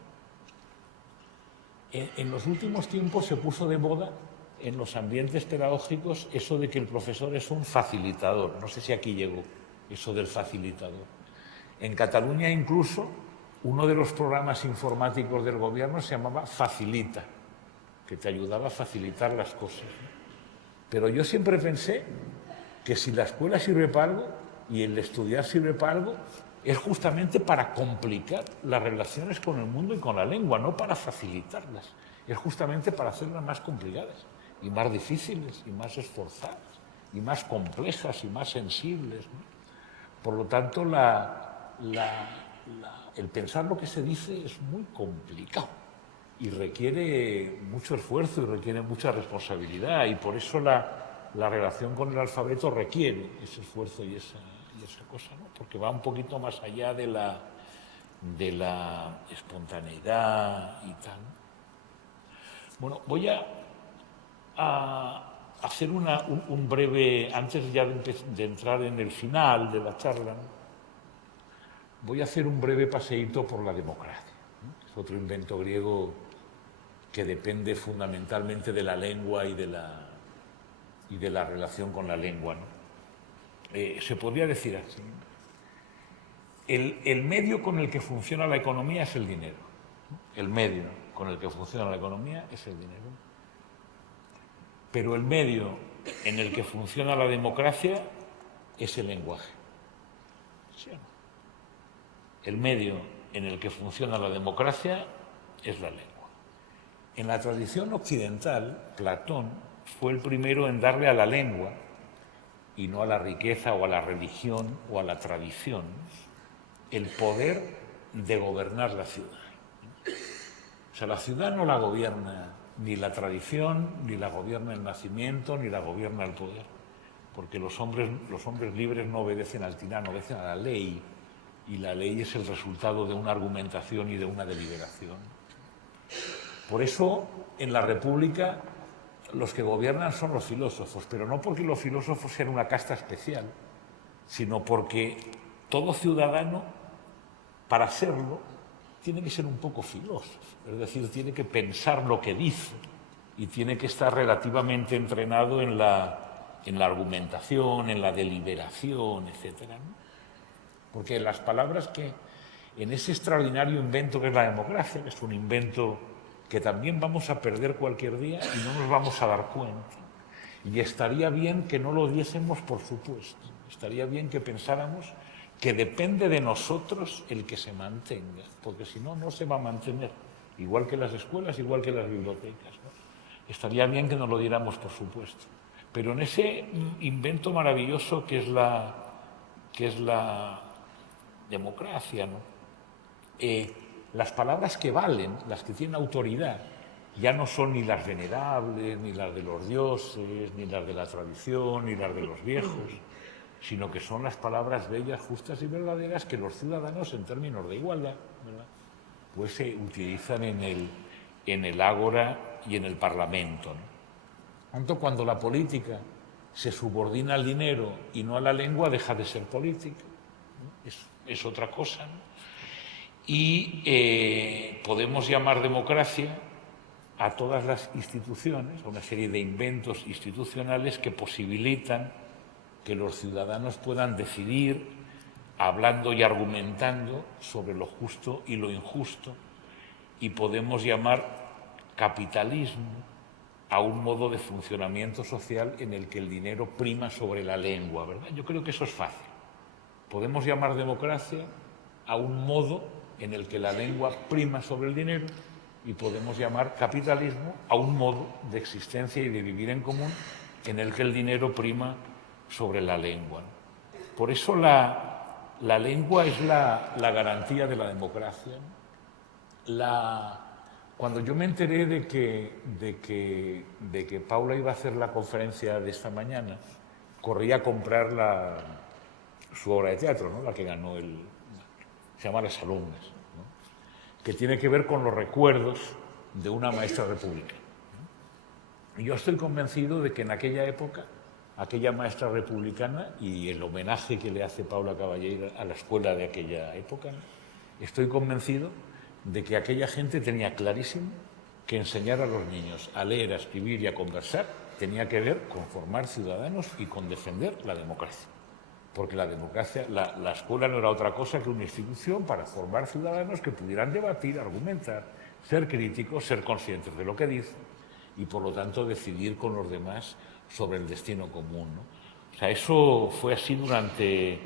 En los últimos tiempos se puso de moda en los ambientes pedagógicos eso de que el profesor es un facilitador. No sé si aquí llegó eso del facilitador. En Cataluña incluso uno de los programas informáticos del gobierno se llamaba Facilita, que te ayudaba a facilitar las cosas, ¿no? Pero yo siempre pensé que si la escuela sirve para algo y el estudiar sirve para algo, es justamente para complicar las relaciones con el mundo y con la lengua, no para facilitarlas. Es justamente para hacerlas más complicadas y más difíciles y más esforzadas y más complejas y más sensibles, ¿no? Por lo tanto, el pensar lo que se dice es muy complicado y requiere mucho esfuerzo y requiere mucha responsabilidad, y por eso la relación con el alfabeto requiere ese esfuerzo y esa cosa, ¿no? Porque va un poquito más allá de la espontaneidad y tal. Bueno, voy a hacer un breve, antes ya de entrar en el final de la charla, ¿no? Voy a hacer un breve paseíto por la democracia, ¿no? Es otro invento griego que depende fundamentalmente de la lengua y de la relación con la lengua, ¿no? Se podría decir así: el medio con el que funciona la economía es el dinero, ¿no? El medio con el que funciona la economía es el dinero. Pero el medio en el que funciona la democracia es el lenguaje. ¿Sí o no? El medio en el que funciona la democracia es la lengua. En la tradición occidental, Platón fue el primero en darle a la lengua, y no a la riqueza o a la religión o a la tradición, el poder de gobernar la ciudad. O sea, la ciudad no la gobierna ni la tradición, ni la gobierna el nacimiento, ni la gobierna el poder, porque los hombres libres no obedecen al tirano, obedecen a la ley, y la ley es el resultado de una argumentación y de una deliberación. Por eso, en la República, los que gobiernan son los filósofos, pero no porque los filósofos sean una casta especial, sino porque todo ciudadano, para serlo, tiene que ser un poco filósofo, es decir, tiene que pensar lo que dice y tiene que estar relativamente entrenado en la argumentación, en la deliberación, etc., ¿no? Porque las palabras que en ese extraordinario invento que es la democracia, que es un invento que también vamos a perder cualquier día y no nos vamos a dar cuenta. Y estaría bien que no lo diésemos por supuesto. Estaría bien que pensáramos que depende de nosotros el que se mantenga, porque si no, no se va a mantener. Igual que las escuelas, igual que las bibliotecas, ¿no? Estaría bien que nos lo diéramos por supuesto. Pero en ese invento maravilloso que es la democracia, ¿no? Las palabras que valen, las que tienen autoridad, ya no son ni las venerables, ni las de los dioses, ni las de la tradición, ni las de los viejos, sino que son las palabras bellas, justas y verdaderas que los ciudadanos, en términos de igualdad, ¿verdad?, pues se utilizan en el ágora y en el Parlamento, ¿no? Tanto cuando la política se subordina al dinero y no a la lengua, deja de ser política, ¿no? Es otra cosa, ¿no? Y podemos llamar democracia a todas las instituciones, a una serie de inventos institucionales que posibilitan que los ciudadanos puedan decidir hablando y argumentando sobre lo justo y lo injusto, y podemos llamar capitalismo a un modo de funcionamiento social en el que el dinero prima sobre la lengua, ¿verdad? Yo creo que eso es fácil. Podemos llamar democracia a un modo en el que la lengua prima sobre el dinero, y podemos llamar capitalismo a un modo de existencia y de vivir en común en el que el dinero prima sobre la lengua. Por eso la lengua es la garantía de la democracia. Cuando yo me enteré de que Paula iba a hacer la conferencia de esta mañana, corrí a comprar su obra de teatro, ¿no? La que ganó se llama Las alumnas, ¿no? Que tiene que ver con los recuerdos de una maestra republicana. Y yo estoy convencido de que en aquella época, aquella maestra republicana y el homenaje que le hace Paula Caballero a la escuela de aquella época, ¿no? Estoy convencido de que aquella gente tenía clarísimo que enseñar a los niños a leer, a escribir y a conversar tenía que ver con formar ciudadanos y con defender la democracia. Porque la democracia, la escuela no era otra cosa que una institución para formar ciudadanos que pudieran debatir, argumentar, ser críticos, ser conscientes de lo que dicen y, por lo tanto, decidir con los demás sobre el destino común, ¿no? O sea, eso fue así durante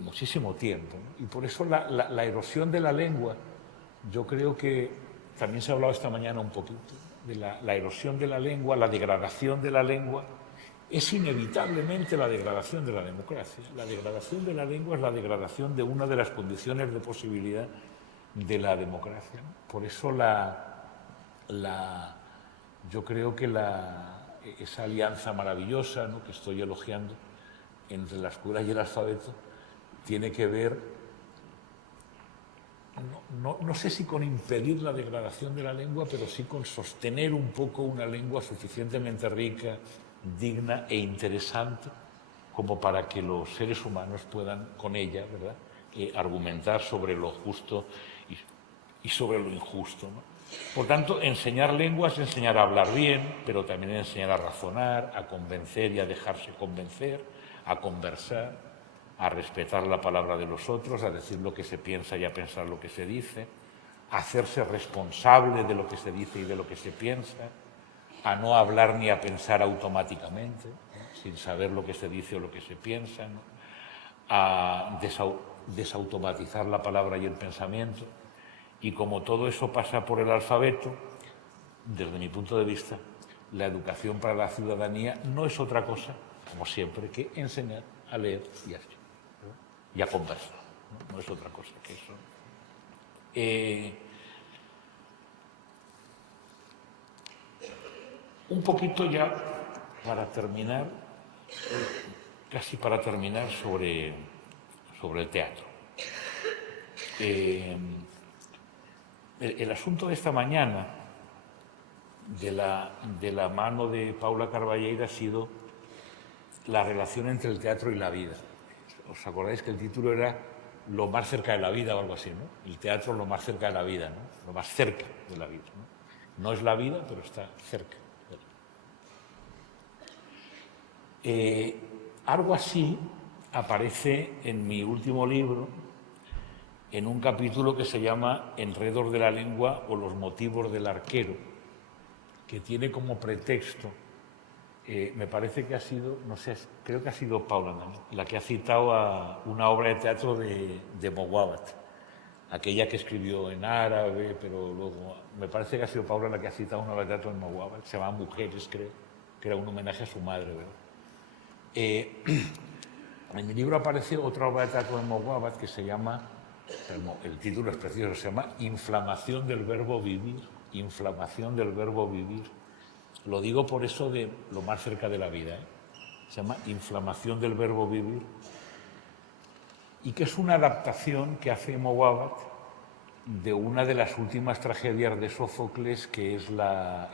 muchísimo tiempo, ¿no? Y por eso la erosión de la lengua, yo creo que también se ha hablado esta mañana un poquito de la erosión de la lengua, la degradación de la lengua, es inevitablemente la degradación de la democracia. La degradación de la lengua es la degradación de una de las condiciones de posibilidad de la democracia, ¿no? Por eso yo creo que esa alianza maravillosa, ¿no?, que estoy elogiando entre la escuela y el alfabeto tiene que ver, no sé si con impedir la degradación de la lengua, pero sí con sostener un poco una lengua suficientemente rica, digna e interesante como para que los seres humanos puedan con ella, ¿verdad?, argumentar sobre lo justo y sobre lo injusto, ¿no? Por tanto, enseñar lengua es enseñar a hablar bien, pero también enseñar a razonar, a convencer y a dejarse convencer, a conversar, a respetar la palabra de los otros, a decir lo que se piensa y a pensar lo que se dice, a hacerse responsable de lo que se dice y de lo que se piensa, a no hablar ni a pensar automáticamente, ¿no?, sin saber lo que se dice o lo que se piensa, ¿no?, a desautomatizar la palabra y el pensamiento. Y como todo eso pasa por el alfabeto, desde mi punto de vista, la educación para la ciudadanía no es otra cosa, como siempre, que enseñar a leer y a escribir, ¿no?, y a conversar, ¿no? No es otra cosa que eso. Un poquito ya para terminar, casi para terminar sobre el teatro. El asunto de esta mañana, de la mano de Paula Carballeira, ha sido la relación entre el teatro y la vida. ¿Os acordáis que el título era Lo más cerca de la vida o algo así, ¿no? El teatro lo más cerca de la vida, ¿no? Lo más cerca de la vida, ¿no? No es la vida, pero está cerca. Algo así aparece en mi último libro, en un capítulo que se llama Enredos de la lengua o los motivos del arquero, que tiene como pretexto, me parece que ha sido, no sé, creo que ha sido Paula, ¿no?, la que ha citado a una obra de teatro de Mowabat, aquella que escribió en árabe, pero luego, me parece que ha sido Paula la que ha citado una obra de teatro en Mowabat, se llama Mujeres, creo, que era un homenaje a su madre, ¿verdad? En mi libro aparece otra obra de teatro de Mowabat que se llama, el título es precioso, se llama Inflamación del verbo vivir. Inflamación del verbo vivir. Lo digo por eso de lo más cerca de la vida, ¿eh? Se llama Inflamación del verbo vivir, y que es una adaptación que hace Mowabat de una de las últimas tragedias de Sófocles, que es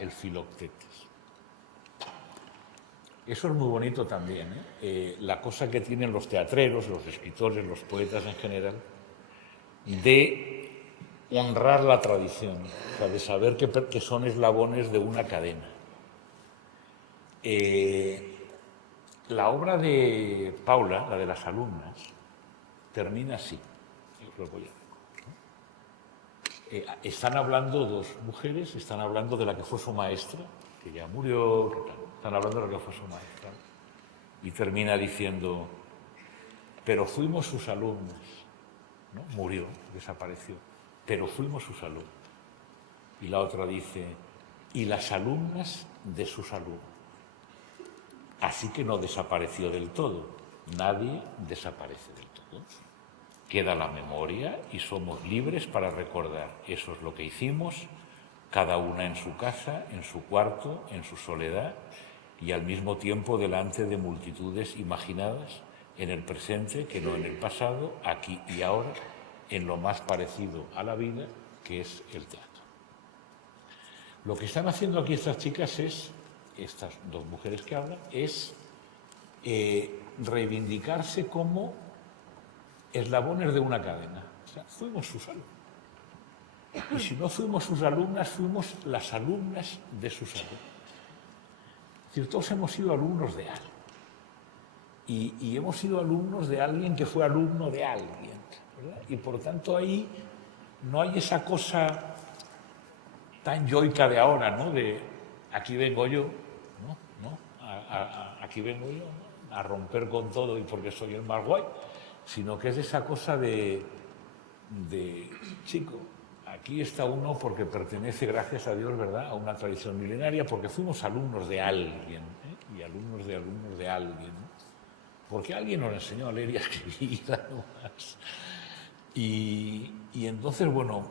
el Filoctetes. Eso es muy bonito también, ¿eh? La cosa que tienen los teatreros, los escritores, los poetas en general, de honrar la tradición, o sea, de saber que son eslabones de una cadena. La obra de Paula, la de las alumnas, termina así. Os lo voy a están hablando dos mujeres, están hablando de la que fue su maestra, que ya murió, están hablando de la que fue su maestra. Y termina diciendo, pero fuimos sus alumnas, ¿no? Murió, desapareció, pero fuimos sus alumnas. Y la otra dice, y las alumnas de sus alumnos. Así que no desapareció del todo, nadie desaparece del todo. Queda la memoria y somos libres para recordar. Eso es lo que hicimos, cada una en su casa, en su cuarto, en su soledad y al mismo tiempo delante de multitudes imaginadas en el presente, que no en el pasado, aquí y ahora, en lo más parecido a la vida, que es el teatro. Lo que están haciendo aquí estas chicas es, estas dos mujeres que hablan, es reivindicarse como eslabones de una cadena. O sea, fuimos sus alumnos. Y si no fuimos sus alumnas, fuimos las alumnas de sus alumnos. Es decir, todos hemos sido alumnos de algo. Y hemos sido alumnos de alguien que fue alumno de alguien, ¿verdad? Y por tanto ahí no hay esa cosa tan yoica de ahora, ¿no? De aquí vengo yo, ¿no? Aquí vengo yo, ¿no? A romper con todo y porque soy el más guay, sino que es esa cosa de chico, aquí está uno porque pertenece, gracias a Dios, ¿verdad?, a una tradición milenaria, porque fuimos alumnos de alguien, y alumnos de alguien, ¿no? Porque alguien nos enseñó a leer y a escribir, además. Y entonces, bueno,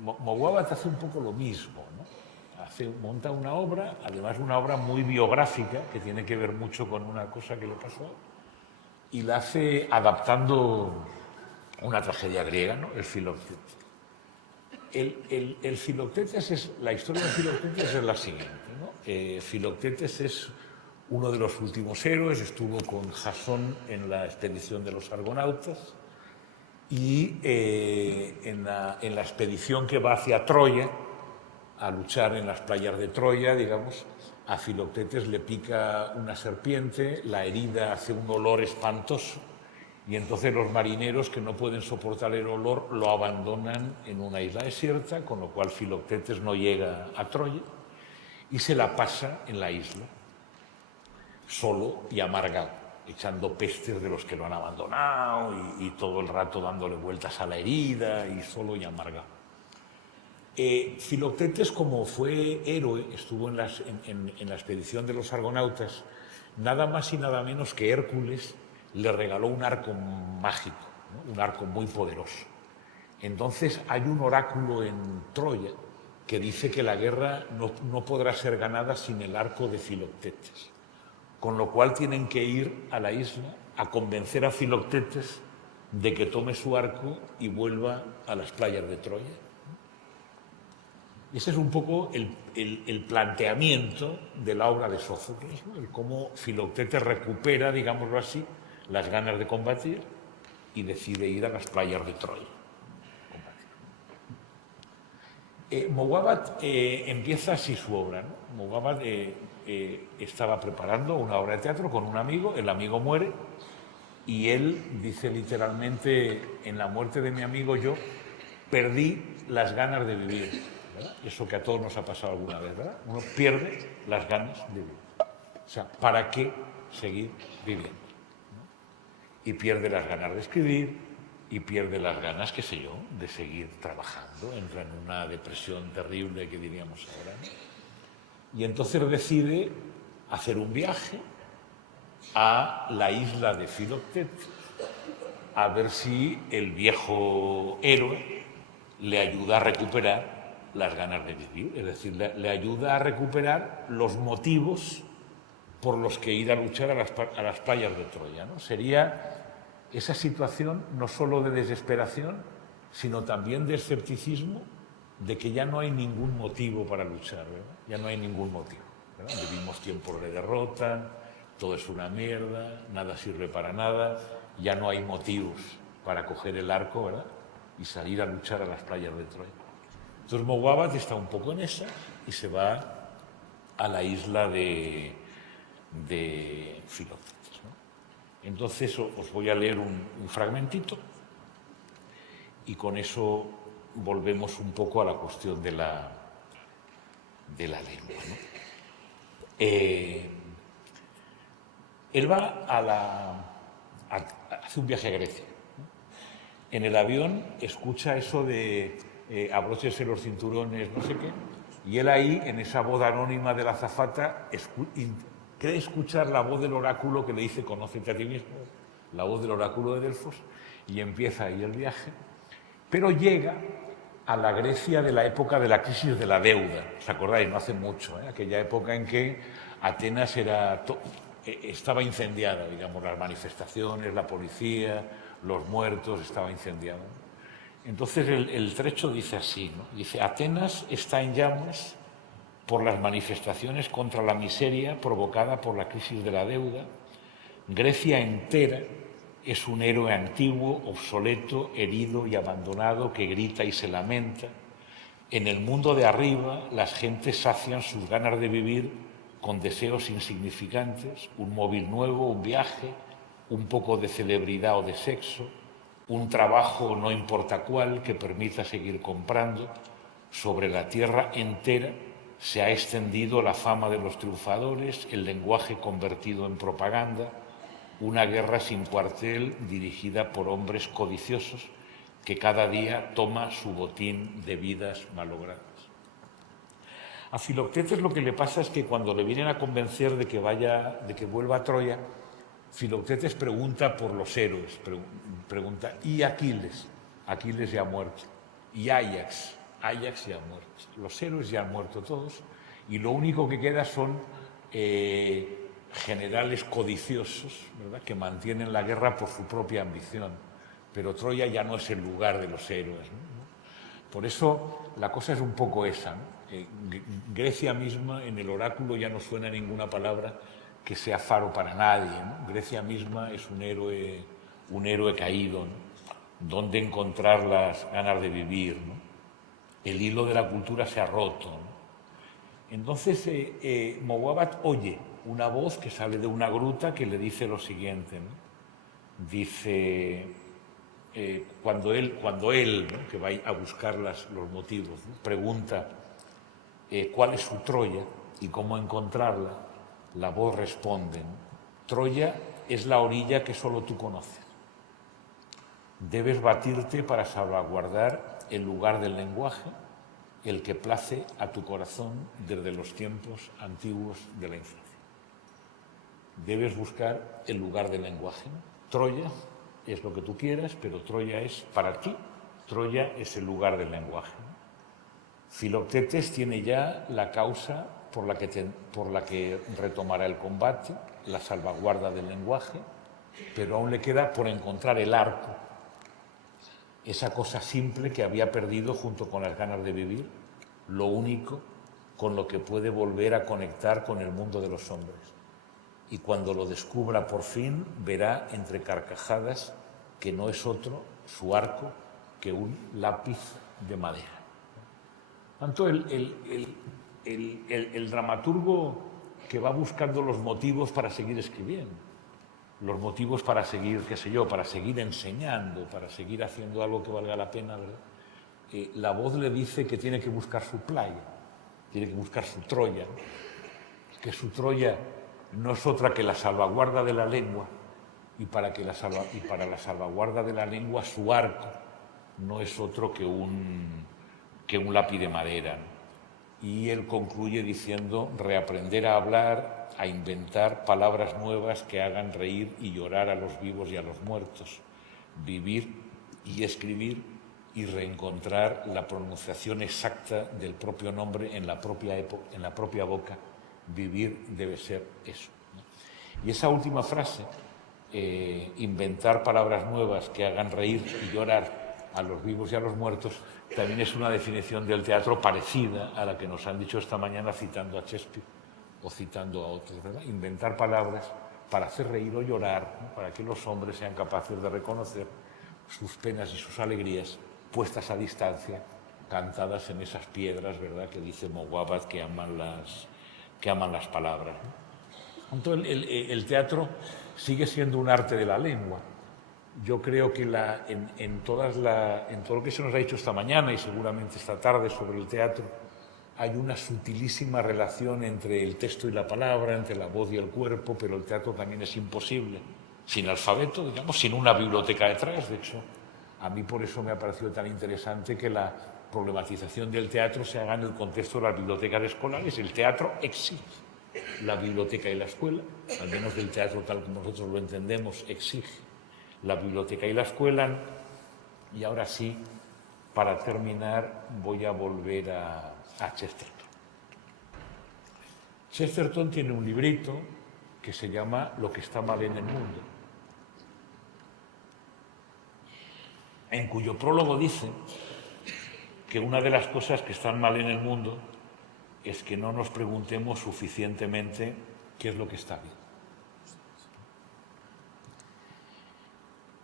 Mowabat hace un poco lo mismo, ¿no? Monta una obra, además una obra muy biográfica, que tiene que ver mucho con una cosa que le pasó, y la hace adaptando una tragedia griega, ¿no? El Filoctetes. El Filoctetes la historia de Filoctetes es la siguiente, ¿no? Filoctetes es uno de los últimos héroes, estuvo con Jasón en la expedición de los argonautas y en la expedición que va hacia Troya, a luchar en las playas de Troya, digamos, a Filoctetes le pica una serpiente, la herida hace un olor espantoso y entonces los marineros que no pueden soportar el olor lo abandonan en una isla desierta, con lo cual Filoctetes no llega a Troya y se la pasa en la isla, solo y amargado, echando pestes de los que lo han abandonado y todo el rato dándole vueltas a la herida y solo y amargado. Filoctetes, como fue héroe, estuvo en la expedición de los argonautas, nada más y nada menos que Hércules le regaló un arco mágico, ¿no? Un arco muy poderoso. Entonces hay un oráculo en Troya que dice que la guerra no podrá ser ganada sin el arco de Filoctetes, con lo cual tienen que ir a la isla a convencer a Filoctetes de que tome su arco y vuelva a las playas de Troya. Ese es un poco el planteamiento de la obra de Sófocles, ¿no? El cómo Filoctetes recupera, digámoslo así, las ganas de combatir y decide ir a las playas de Troya. Mowabat empieza así su obra, ¿no? Mowabat estaba preparando una obra de teatro con un amigo, el amigo muere y él dice literalmente, en la muerte de mi amigo yo perdí las ganas de vivir. ¿Verdad? Eso que a todos nos ha pasado alguna vez, ¿verdad? Uno pierde las ganas de vivir. O sea, ¿para qué seguir viviendo? ¿No? Y pierde las ganas de escribir y pierde las ganas, qué sé yo, de seguir trabajando. Entra en una depresión terrible que diríamos ahora, ¿no? Y entonces decide hacer un viaje a la isla de Filoctetes a ver si el viejo héroe le ayuda a recuperar las ganas de vivir, es decir, le ayuda a recuperar los motivos por los que ir a luchar a las playas de Troya, ¿no? Sería esa situación no solo de desesperación, sino también de escepticismo, de que ya no hay ningún motivo para luchar, ¿verdad? Ya no hay ningún motivo, ¿verdad? Vivimos tiempos de derrota, todo es una mierda, nada sirve para nada, ya no hay motivos para coger el arco, ¿verdad?, y salir a luchar a las playas de Troya. Entonces Mowabat está un poco en esa y se va a la isla de Filoctetes. Entonces os voy a leer un fragmentito y con eso volvemos un poco a la cuestión de la lengua, ¿no? Él va hace un viaje a Grecia, ¿no? En el avión escucha eso de abróchense los cinturones, no sé qué, y él ahí, en esa voz anónima de la azafata, cree escuchar la voz del oráculo que le dice conócete a ti mismo, la voz del oráculo de Delfos, y empieza ahí el viaje, pero llega a la Grecia de la época de la crisis de la deuda. ¿Os acordáis? No hace mucho, aquella época en que Atenas estaba incendiada, digamos, las manifestaciones, la policía, los muertos, estaba incendiado. Entonces el trecho dice así, ¿no? Dice, Atenas está en llamas por las manifestaciones contra la miseria provocada por la crisis de la deuda. Grecia entera es un héroe antiguo, obsoleto, herido y abandonado que grita y se lamenta. En el mundo de arriba, las gentes sacian sus ganas de vivir con deseos insignificantes, un móvil nuevo, un viaje, un poco de celebridad o de sexo, un trabajo no importa cuál que permita seguir comprando. Sobre la tierra entera se ha extendido la fama de los triunfadores, el lenguaje convertido en propaganda, una guerra sin cuartel dirigida por hombres codiciosos que cada día toma su botín de vidas malogradas. A Filoctetes lo que le pasa es que cuando le vienen a convencer de que vuelva a Troya, Filoctetes pregunta por los héroes, pregunta, ¿y Aquiles? Aquiles ya ha muerto. ¿Y Áyax? Áyax ya ha muerto. Los héroes ya han muerto todos y lo único que queda son generales codiciosos, ¿verdad?, que mantienen la guerra por su propia ambición. Pero Troya ya no es el lugar de los héroes, ¿no? Por eso la cosa es un poco esa, ¿no? Grecia misma, en el oráculo ya no suena ninguna palabra que sea faro para nadie, ¿no? Grecia misma es un héroe caído, ¿no? ¿Dónde encontrar las ganas de vivir, ¿no? El hilo de la cultura se ha roto, ¿no? Entonces Mowabat oye una voz que sale de una gruta que le dice lo siguiente, ¿no? Dice, cuando él, ¿no?, que va a buscar los motivos, ¿no?, pregunta cuál es su Troya y cómo encontrarla, la voz responde, ¿no? Troya es la orilla que solo tú conoces. Debes batirte para salvaguardar el lugar del lenguaje, el que place a tu corazón desde los tiempos antiguos de la infancia. Debes buscar el lugar del lenguaje, ¿no? Troya es lo que tú quieras, pero Troya es para ti, Troya es el lugar del lenguaje, ¿no? Filoctetes tiene ya la causa por la que retomará el combate, la salvaguarda del lenguaje, pero aún le queda por encontrar el arco, esa cosa simple que había perdido junto con las ganas de vivir, lo único con lo que puede volver a conectar con el mundo de los hombres. Y cuando lo descubra por fin, verá entre carcajadas que no es otro su arco que un lápiz de madera. Tanto el dramaturgo que va buscando los motivos para seguir escribiendo, los motivos para seguir, qué sé yo, para seguir enseñando, para seguir haciendo algo que valga la pena, ¿verdad? La voz le dice que tiene que buscar su playa, tiene que buscar su Troya, ¿no? Que su Troya no es otra que la salvaguarda de la lengua y para la salvaguarda de la lengua su arco no es otro que un lápiz de madera, ¿no? Y él concluye diciendo reaprender a hablar, a inventar palabras nuevas que hagan reír y llorar a los vivos y a los muertos, vivir y escribir y reencontrar la pronunciación exacta del propio nombre en la propia boca. Vivir debe ser eso, ¿no? Y esa última frase, inventar palabras nuevas que hagan reír y llorar a los vivos y a los muertos, también es una definición del teatro parecida a la que nos han dicho esta mañana citando a Shakespeare o citando a otros, ¿verdad? Inventar palabras para hacer reír o llorar, ¿no?, para que los hombres sean capaces de reconocer sus penas y sus alegrías puestas a distancia, cantadas en esas piedras, ¿verdad?, que dice Mowabat que aman las palabras, ¿no? Entonces, el teatro sigue siendo un arte de la lengua. Yo creo que en todo lo que se nos ha dicho esta mañana y seguramente esta tarde sobre el teatro, hay una sutilísima relación entre el texto y la palabra, entre la voz y el cuerpo, pero el teatro también es imposible sin alfabeto, digamos, sin una biblioteca detrás. De hecho, a mí por eso me ha parecido tan interesante que la problematización del teatro se haga en el contexto de las bibliotecas escolares. El teatro exige la biblioteca y la escuela, al menos del teatro tal como nosotros lo entendemos, exige la biblioteca y la escuela. Y ahora sí, para terminar, voy a volver a Chesterton. Chesterton tiene un librito que se llama Lo que está mal en el mundo, en cuyo prólogo dice que una de las cosas que están mal en el mundo es que no nos preguntemos suficientemente qué es lo que está bien.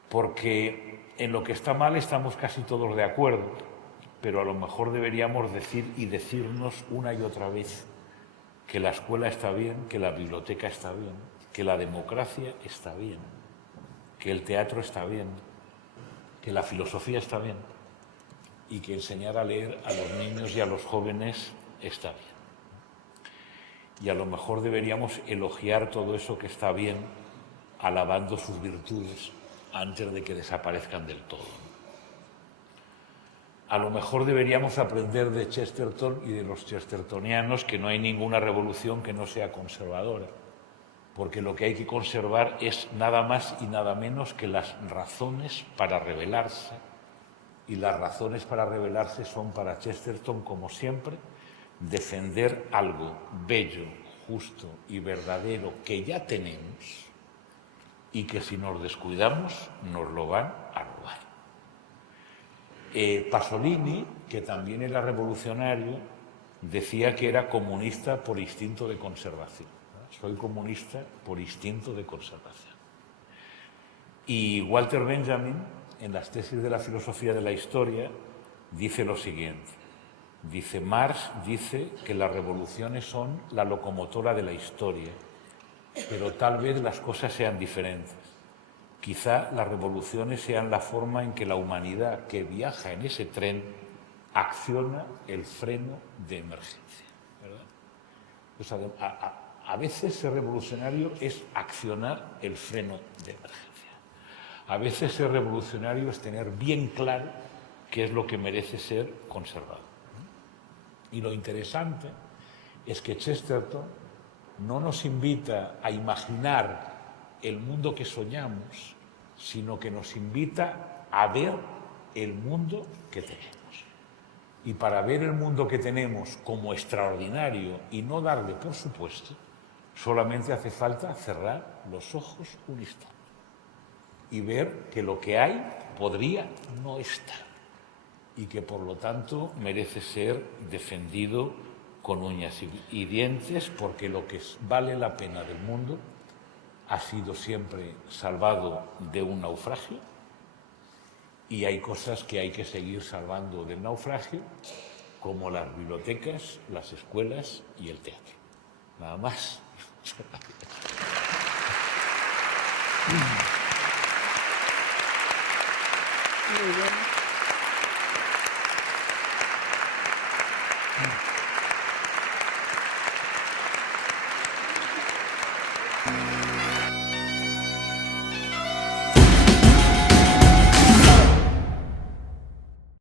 Porque en lo que está mal estamos casi todos de acuerdo, pero a lo mejor deberíamos decir y decirnos una y otra vez que la escuela está bien, que la biblioteca está bien, que la democracia está bien, que el teatro está bien, que la filosofía está bien y que enseñar a leer a los niños y a los jóvenes está bien. Y a lo mejor deberíamos elogiar todo eso que está bien, alabando sus virtudes antes de que desaparezcan del todo. A lo mejor deberíamos aprender de Chesterton y de los chestertonianos que no hay ninguna revolución que no sea conservadora, porque lo que hay que conservar es nada más y nada menos que las razones para rebelarse, y las razones para rebelarse son para Chesterton, como siempre, defender algo bello, justo y verdadero que ya tenemos y que si nos descuidamos nos lo van a robar. Pasolini, que también era revolucionario, decía que era comunista por instinto de conservación. Soy comunista por instinto de conservación. Y Walter Benjamin, en las tesis de la filosofía de la historia, dice lo siguiente. Dice, Marx dice que las revoluciones son la locomotora de la historia, pero tal vez las cosas sean diferentes. Quizá las revoluciones sean la forma en que la humanidad que viaja en ese tren acciona el freno de emergencia, ¿verdad? Pues a veces ser revolucionario es accionar el freno de emergencia. A veces ser revolucionario es tener bien claro qué es lo que merece ser conservado. Y lo interesante es que Chesterton no nos invita a imaginar el mundo que soñamos, sino que nos invita a ver el mundo que tenemos. Y para ver el mundo que tenemos como extraordinario y no darle por supuesto, solamente hace falta cerrar los ojos un instante y ver que lo que hay podría no estar y que por lo tanto merece ser defendido con uñas y dientes, porque lo que vale la pena del mundo ha sido siempre salvado de un naufragio y hay cosas que hay que seguir salvando del naufragio, como las bibliotecas, las escuelas y el teatro. Nada más. Muy bien.